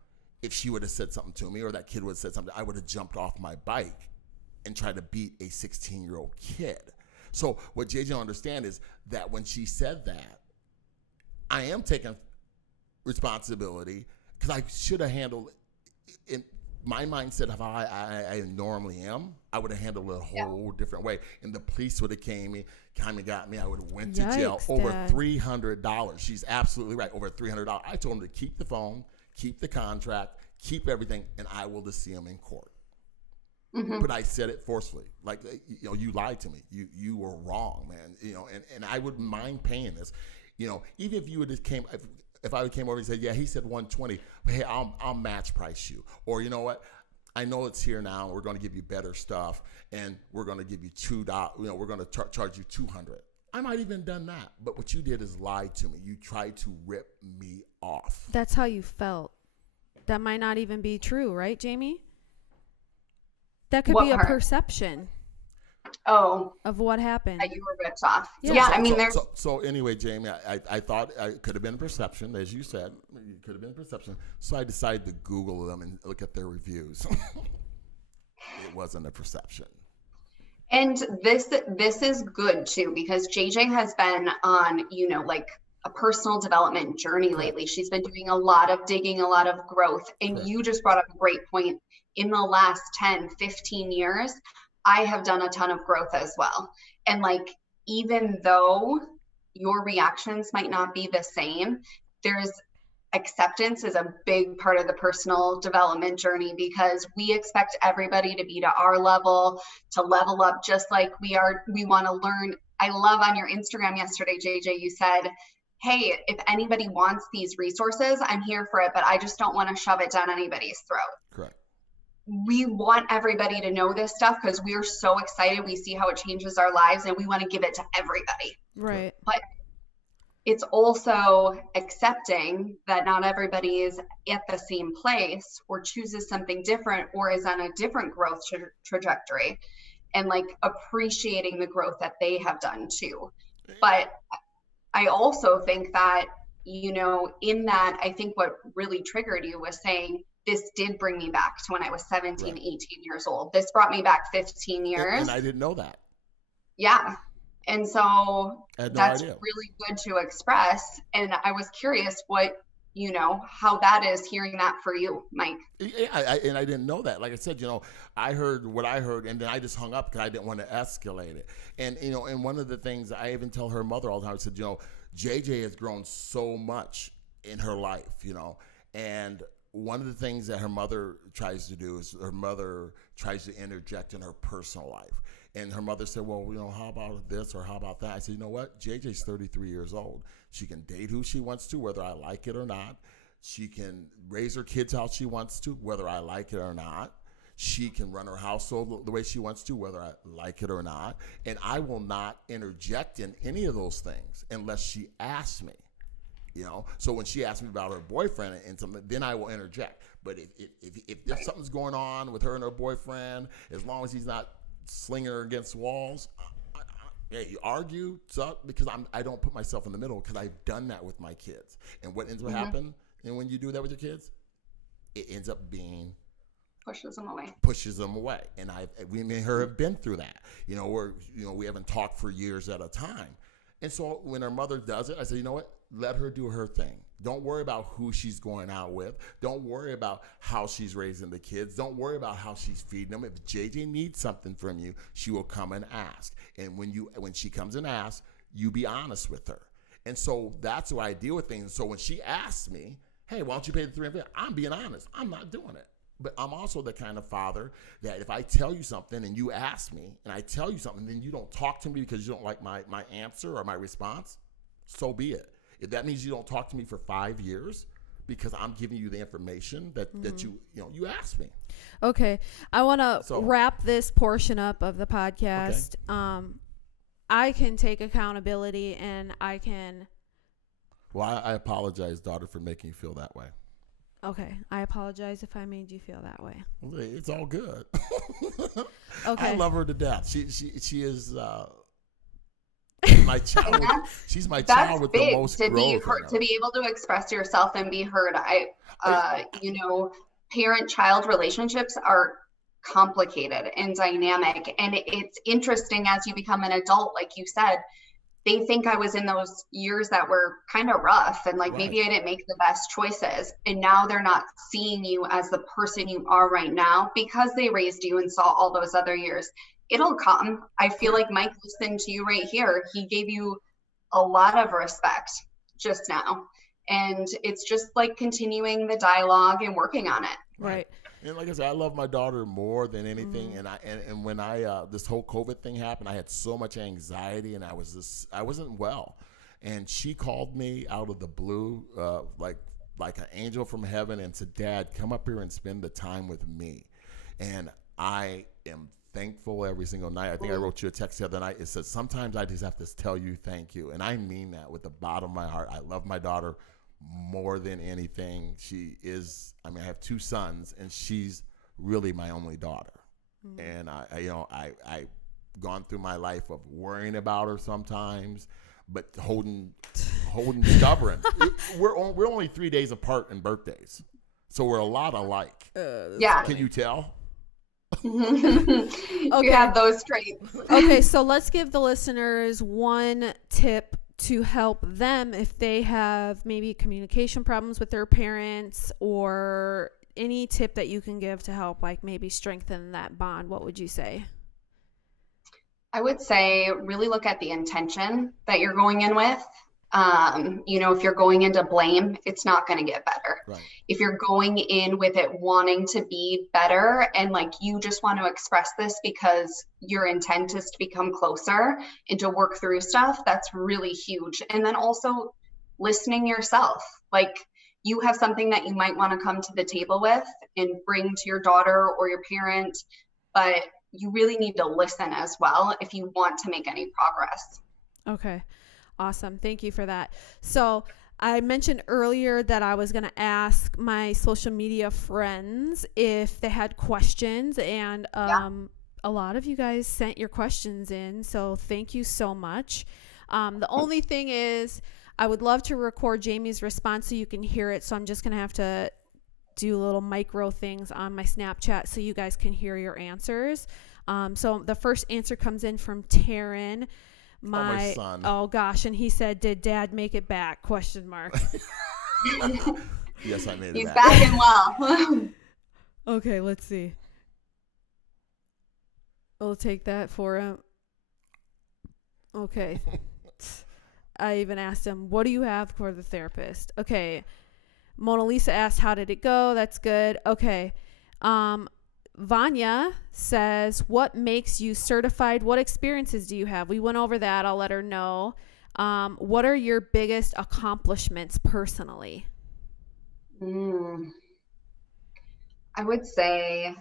if she would have said something to me or that kid would have said something, I would have jumped off my bike and tried to beat a 16-year-old kid. So what JJ don't understand is that when she said that, I am taking responsibility because I should have handled it in my mindset of how I normally am. I would have handled it a whole different way. And the police would have came and got me. I would have went to jail. Over $300. She's absolutely right. Over $300. I told him to keep the phone, keep the contract, keep everything, and I will just see him in court. But I said it forcefully. Like, you lied to me. You were wrong, man. And I wouldn't mind paying this. Even if you would have came, if I came over and said, yeah, he said 120, but hey, I'll match price you. Or you know what? I know it's here now. We're going to give you better stuff, and we're going to give you $2. We're going to charge you $200. I might even done that. But what you did is lie to me. You tried to rip me off. That's how you felt. That might not even be true, right, Jamie? That could What be a part? perception Oh, of what happened. that you were ripped off. Yeah. Yeah, So, I mean, so, there's so, so anyway, Jamie, I thought it could have been perception, as you said. It could have been perception. So I decided to Google them and look at their reviews. It wasn't a perception. And this is good too, because JJ has been on, like a personal development journey lately. She's been doing a lot of digging, a lot of growth. And Correct. you just brought up a great point. In the last 10, 15 years, I have done a ton of growth as well. And like, even though your reactions might not be the same, there's acceptance is a big part of the personal development journey, because we expect everybody to be to our level, to level up just like we are. We want to learn. I love on your Instagram yesterday, JJ, you said, hey, if anybody wants these resources, I'm here for it, but I just don't want to shove it down anybody's throat. Correct. We want everybody to know this stuff because we're so excited. We see how it changes our lives and we want to give it to everybody. Right. But it's also accepting that not everybody is at the same place or chooses something different or is on a different growth trajectory, and like appreciating the growth that they have done too. But I also think that, in that, I think what really triggered you was saying, this did bring me back to when I was 17, Right. 18 years old. This brought me back 15 years. And I didn't know that. Yeah. And so I had no that's idea. really good to express. And I was curious what, how that is, hearing that for you, Mike. Yeah, and I didn't know that. Like I said, I heard what I heard, and then I just hung up because I didn't want to escalate it. And and one of the things I even tell her mother all the time, I said, JJ has grown so much in her life, and one of the things that her mother tries to do is her mother tries to interject in her personal life. And her mother said, well, how about this or how about that? I said, you know what? JJ's 33 years old. She can date who she wants to, whether I like it or not. She can raise her kids how she wants to, whether I like it or not. She can run her household the way she wants to, whether I like it or not. And I will not interject in any of those things unless she asks me. So when she asked me about her boyfriend and something, then I will interject. But if there's something's going on with her and her boyfriend, as long as he's not slinging her against walls, you argue, because I don't put myself in the middle, because I've done that with my kids. And what ends up happening, and when you do that with your kids, it ends up being Pushes them away. And we and her have been through that. We haven't talked for years at a time. And so when her mother does it, I say, you know what? Let her do her thing. Don't worry about who she's going out with. Don't worry about how she's raising the kids. Don't worry about how she's feeding them. If JJ needs something from you, she will come and ask. And when she comes and asks, you be honest with her. And so that's why I deal with things. So when she asks me, hey, why don't you pay the $350? I'm being honest. I'm not doing it. But I'm also the kind of father that if I tell you something and you ask me and I tell you something, then you don't talk to me because you don't like my answer or my response, so be it. If that means you don't talk to me for 5 years because I'm giving you the information that you asked me. Okay. I want to wrap this portion up of the podcast. Okay. I can take accountability and I can. Well, I apologize, daughter, for making you feel that way. Okay. I apologize if I made you feel that way. It's all good. Okay. I love her to death. She is my child. She's my child with the most growth. To be able to express yourself and be heard. Parent-child relationships are complicated and dynamic, and it's interesting as you become an adult. Like you said, they think I was in those years that were kind of rough and like maybe I didn't make the best choices, and now they're not seeing you as the person you are right now because they raised you and saw all those other years. It'll come. I feel like Mike listened to you right here. He gave you a lot of respect just now, and it's just like continuing the dialogue and working on it. Right. And like I said, I love my daughter more than anything. And when this whole COVID thing happened, I had so much anxiety and I wasn't well. And she called me out of the blue, like an angel from heaven, and said, Dad, come up here and spend the time with me. And I am thankful every single night. I think I wrote you a text the other night. It says, sometimes I just have to tell you thank you. And I mean that with the bottom of my heart. I love my daughter more than anything. She is, I have 2 sons, and she's really my only daughter. And I gone through my life of worrying about her sometimes, but holding stubborn. We're only 3 days apart in birthdays, so we're a lot alike. Yeah. Can you tell? You have those traits. Okay, so let's give the listeners one tip to help them if they have maybe communication problems with their parents, or any tip that you can give to help, like maybe strengthen that bond. What would you say? I would say really look at the intention that you're going in with. If you're going into blame, it's not going to get better. Right. If you're going in with it wanting to be better and like you just want to express this because your intent is to become closer and to work through stuff, that's really huge. And then also listening yourself. Like, you have something that you might want to come to the table with and bring to your daughter or your parent, but you really need to listen as well if you want to make any progress. Okay. Awesome. Thank you for that. So I mentioned earlier that I was going to ask my social media friends if they had questions, and a lot of you guys sent your questions in. So thank you so much. The only thing is, I would love to record Jamie's response so you can hear it. So I'm just going to have to do little micro things on my Snapchat so you guys can hear your answers. So the first answer comes in from Taryn. My son. Oh gosh, and he said, "Did Dad make it back?" ? Yes, I made it He's back. back and well. Okay, let's see. We'll take that for him. Okay. I even asked him, "What do you have for the therapist?" Okay. Mona Lisa asked, "How did it go?" That's good. Okay. Vanya says, "What makes you certified? What experiences do you have?" We went over that. I'll let her know. What are your biggest accomplishments personally? I would say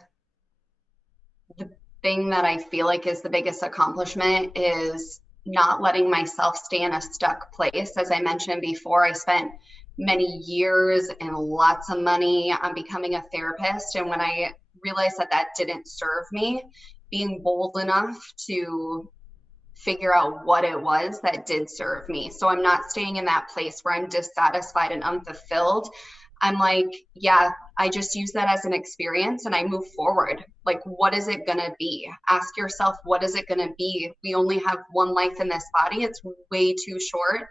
the thing that I feel like is the biggest accomplishment is not letting myself stay in a stuck place. As I mentioned before, I spent many years and lots of money on becoming a therapist. And when I realized that didn't serve me, being bold enough to figure out what it was that did serve me. So I'm not staying in that place where I'm dissatisfied and unfulfilled. I'm like, yeah, I just use that as an experience and I move forward. Like, what is it going to be? Ask yourself, what is it going to be? We only have one life in this body. It's way too short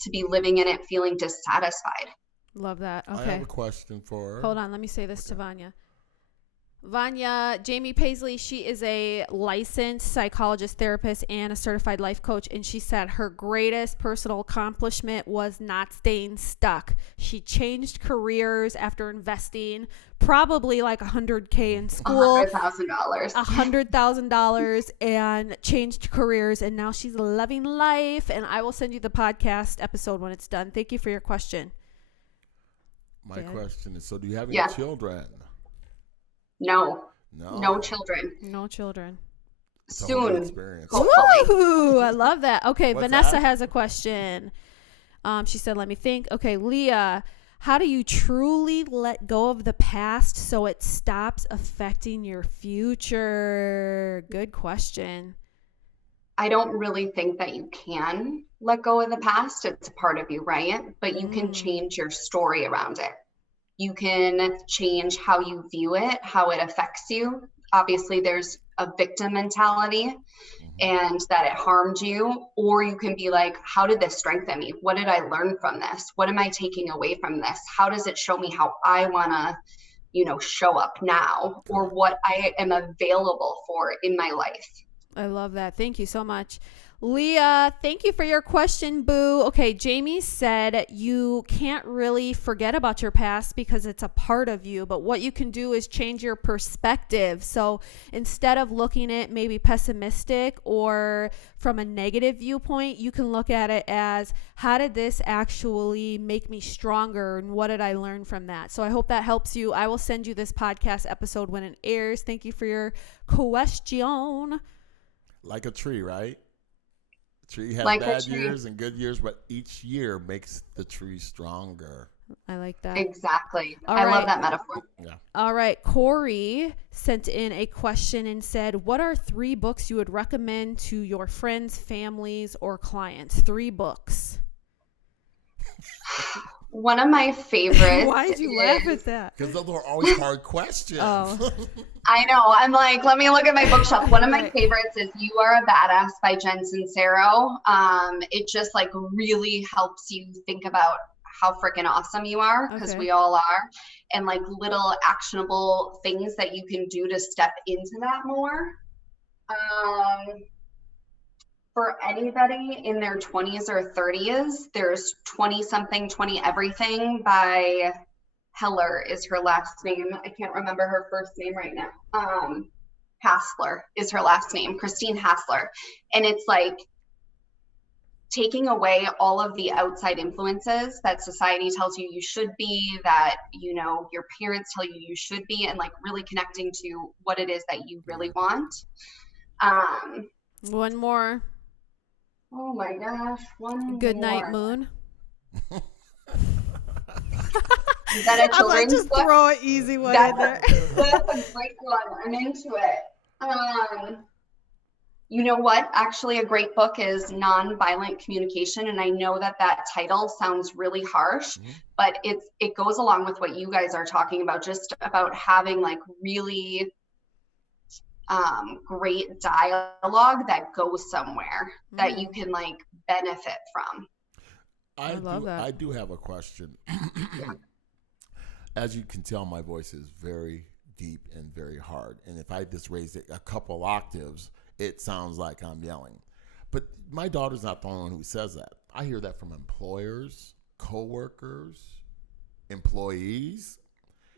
to be living in it feeling dissatisfied. Love that. Okay. I have a question for her. Hold on. Let me say this to Vanya. Vanya, Jamie Paisley, she is a licensed psychologist, therapist, and a certified life coach. And she said her greatest personal accomplishment was not staying stuck. She changed careers after investing probably like $100K in school. $100,000. $100,000 and changed careers. And now she's loving life. And I will send you the podcast episode when it's done. Thank you for your question. My question is, so do you have any Yeah. children? No No. children. No children. It's a whole Soon. experience. Hopefully. Ooh, I love that. Okay, What's Vanessa that? has a question. She said, let me think. Okay, Leah, how do you truly let go of the past so it stops affecting your future? Good question. I don't really think that you can let go of the past. It's a part of you, right? But you can change your story around it. You can change how you view it, how it affects you. Obviously, there's a victim mentality and that it harmed you. Or you can be like, how did this strengthen me? What did I learn from this? What am I taking away from this? How does it show me how I want to, show up now, or what I am available for in my life? I love that. Thank you so much. Leah, thank you for your question, boo. Okay, Jamie said you can't really forget about your past because it's a part of you, but what you can do is change your perspective. So instead of looking at maybe pessimistic or from a negative viewpoint, you can look at it as, how did this actually make me stronger, and what did I learn from that? So I hope that helps you. I will send you this podcast episode when it airs. Thank you for your question. Like a tree, right? The tree has Like a bad tree. years and good years, but each year makes the tree stronger. I like that. Exactly. All I right. love that metaphor. Yeah. All right. Corey sent in a question and said, what are 3 books you would recommend to your friends, families, or clients? 3 books. One of my favorites. Why did you laugh at that? Because those are always hard questions. Oh. I know. I'm like, let me look at my bookshelf. One of my Right. favorites is You Are a Badass by Jen Sincero. It just like really helps you think about how freaking awesome you are, because Okay. we all are, and like little actionable things that you can do to step into that more. For anybody in their 20s or 30s, there's 20-something, 20 everything by Heller is her last name. I can't remember her first name right now. Hassler is her last name, Christine Hassler. And it's like taking away all of the outside influences that society tells you should be, that, you know, your parents tell you should be, and like really connecting to what it is that you really want. One more. Oh my gosh, one Good more. Night Moon. Is that a I'm like, children's just book? throw an easy one in That's there. a great one. I'm into it. You know what? Actually, a great book is Nonviolent Communication, and I know that that title sounds really harsh, but it goes along with what you guys are talking about, just about having like really great dialogue that goes somewhere that you can like benefit from. I love that. I do have a question. As you can tell, my voice is very deep and very hard. And if I just raise it a couple octaves, it sounds like I'm yelling. But my daughter's not the only one who says that. I hear that from employers, coworkers, employees.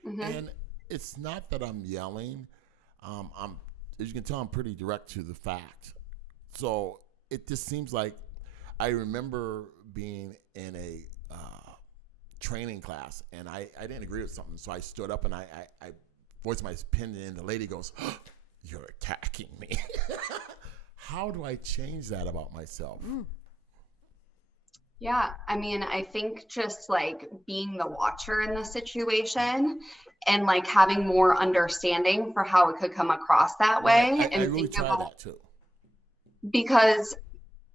And it's not that I'm yelling. As you can tell, I'm pretty direct to the fact. So it just seems like I remember being in a training class, and I didn't agree with something. So I stood up and I voiced my opinion, and the lady goes, oh, "You're attacking me." How do I change that about myself? Yeah, I mean, I think just like being the watcher in the situation and like having more understanding for how it could come across that way. I really try that too. Because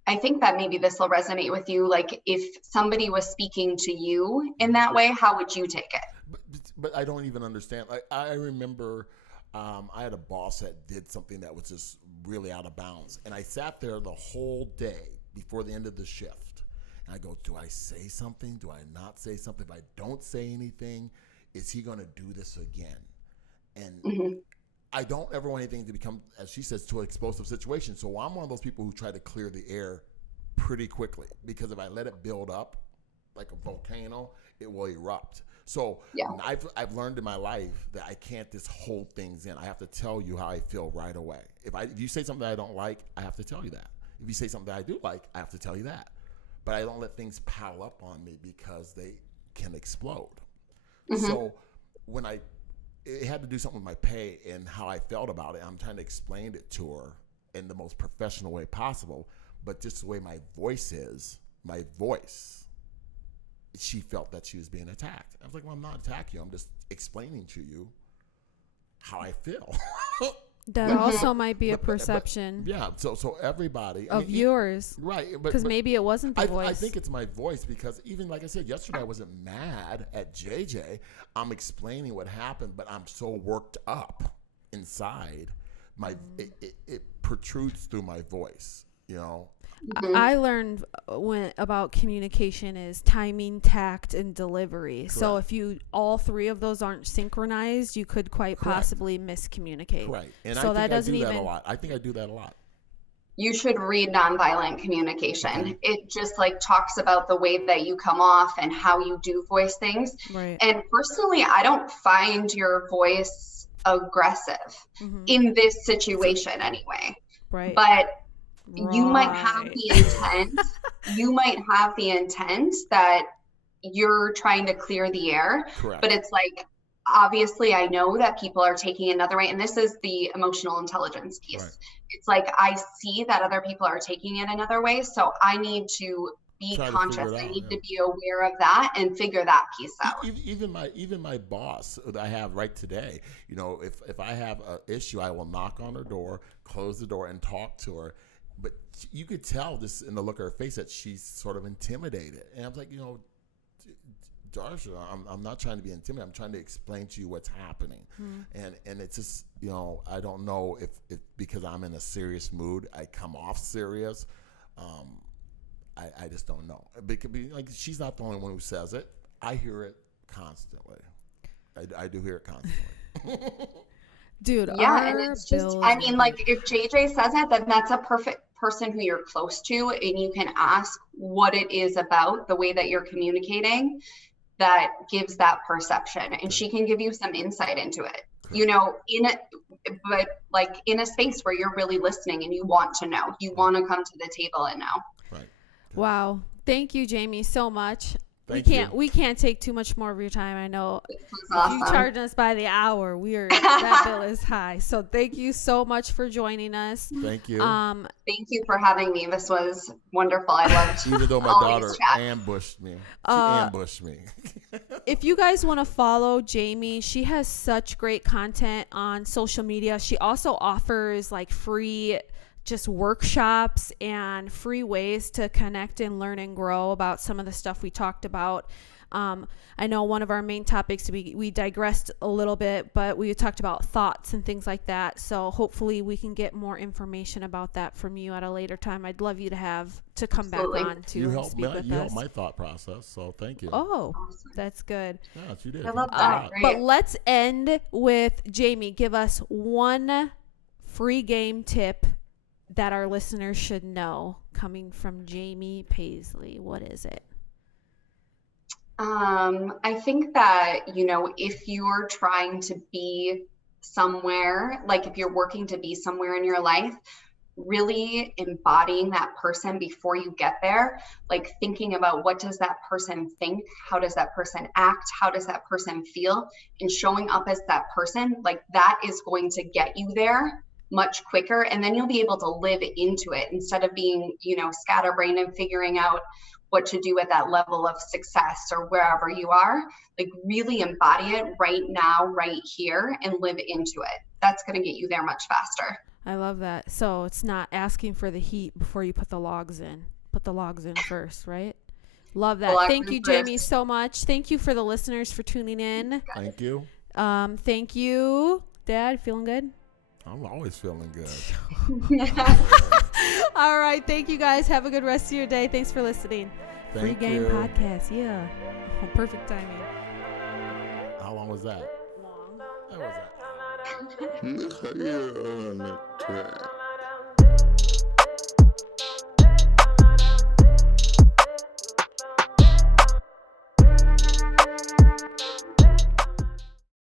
I think that maybe this will resonate with you. Like if somebody was speaking to you in that way, how would you take it? But I don't even understand. Like I remember I had a boss that did something that was just really out of bounds. And I sat there the whole day before the end of the shift. And I go, do I say something? Do I not say something? If I don't say anything, is he going to do this again? And I don't ever want anything to become, as she says, to an explosive situation. So I'm one of those people who try to clear the air pretty quickly, because if I let it build up like a volcano, it will erupt. So I've learned in my life that I can't just hold things in. I have to tell you how I feel right away. If you say something that I don't like, I have to tell you that. If you say something that I do like, I have to tell you that. But I don't let things pile up on me because they can explode. So when it had to do something with my pay and how I felt about it, I'm trying to explain it to her in the most professional way possible. But just the way my voice is, she felt that she was being attacked. I was like, well, I'm not attacking you. I'm just explaining to you how I feel. That also might be a perception So everybody of yours. Right. Because maybe it wasn't the voice. I think it's my voice, because even like I said, yesterday I wasn't mad at JJ. I'm explaining what happened, but I'm so worked up inside. It protrudes through my voice, you know. I learned about communication is timing, tact, and delivery. Correct. So if all 3 of those aren't synchronized, you could quite possibly miscommunicate. Right. And so I think I do that a lot. You should read Nonviolent Communication. It just like talks about the way that you come off and how you do voice things. Right. And personally, I don't find your voice aggressive in this situation anyway. Right. But you might have the intent. You might have the intent that you're trying to clear the air. Correct. But it's like, obviously, I know that people are taking another way, and this is the emotional intelligence piece. Right. It's like I see that other people are taking it another way, so I need to be Try to conscious. figure it I out, need yeah. to be aware of that and figure that piece out. Even my boss that I have right today, you know, if I have an issue, I will knock on her door, close the door, and talk to her. But you could tell this in the look of her face that she's sort of intimidated. And I was like, you know, Darcia, I'm not trying to be intimidated. I'm trying to explain to you what's happening. And it's just, you know, I don't know if because I'm in a serious mood, I come off serious. I just don't know. It could be like she's not the only one who says it. I hear it constantly. I do hear it constantly. Dude, Yeah, and it's just, I mean, like if JJ says it, then that's a perfect person who you're close to, and you can ask what it is about the way that you're communicating that gives that perception, and she can give you some insight into it. You know, but like in a space where you're really listening and you want to know, you want to come to the table and know. Right. Wow. Thank you, Jamie, so much. Thank We can't take too much more of your time. I know This was if awesome. you charge us by the hour, that bill is high. So thank you so much for joining us. Thank you. Thank you for having me. This was wonderful. I loved Even though my all daughter these chats. ambushed me. She ambushed me. If you guys want to follow Jamie, she has such great content on social media. She also offers like free just workshops and free ways to connect and learn and grow about some of the stuff we talked about. I know one of our main topics, we digressed a little bit, but we talked about thoughts and things like that. So hopefully we can get more information about that from you at a later time. I'd love you to come Absolutely. back on to You and helped speak with you us. helped my thought process, so thank you. Oh, Awesome. that's good. Yeah, you did. I love Thanks a that. lot. Great. But let's end with Jamie. Give us one free game tip that our listeners should know coming from Jamie Paisley. What is it? I think that, you know, if you're trying to be somewhere, like if you're working to be somewhere in your life, really embodying that person before you get there, like thinking about what does that person think? How does that person act? How does that person feel? And showing up as that person, like that is going to get you there much quicker. And then you'll be able to live into it instead of being, you know, scatterbrained and figuring out what to do at that level of success or wherever you are. Like really embody it right now, right here, and live into it. That's going to get you there much faster. I love that. So it's not asking for the heat before you put the logs in. Put the logs in first, right? Love that. Thank you, Jamie, so much. Thank you for the listeners for tuning in. Thank you. Thank you. Dad, feeling good? I'm always feeling good. All right. Thank you, guys. Have a good rest of your day. Thanks for listening. Thank Free Game you. Podcast. Yeah. Oh, perfect timing. How long was that? Long. That was that. Look at you on the track.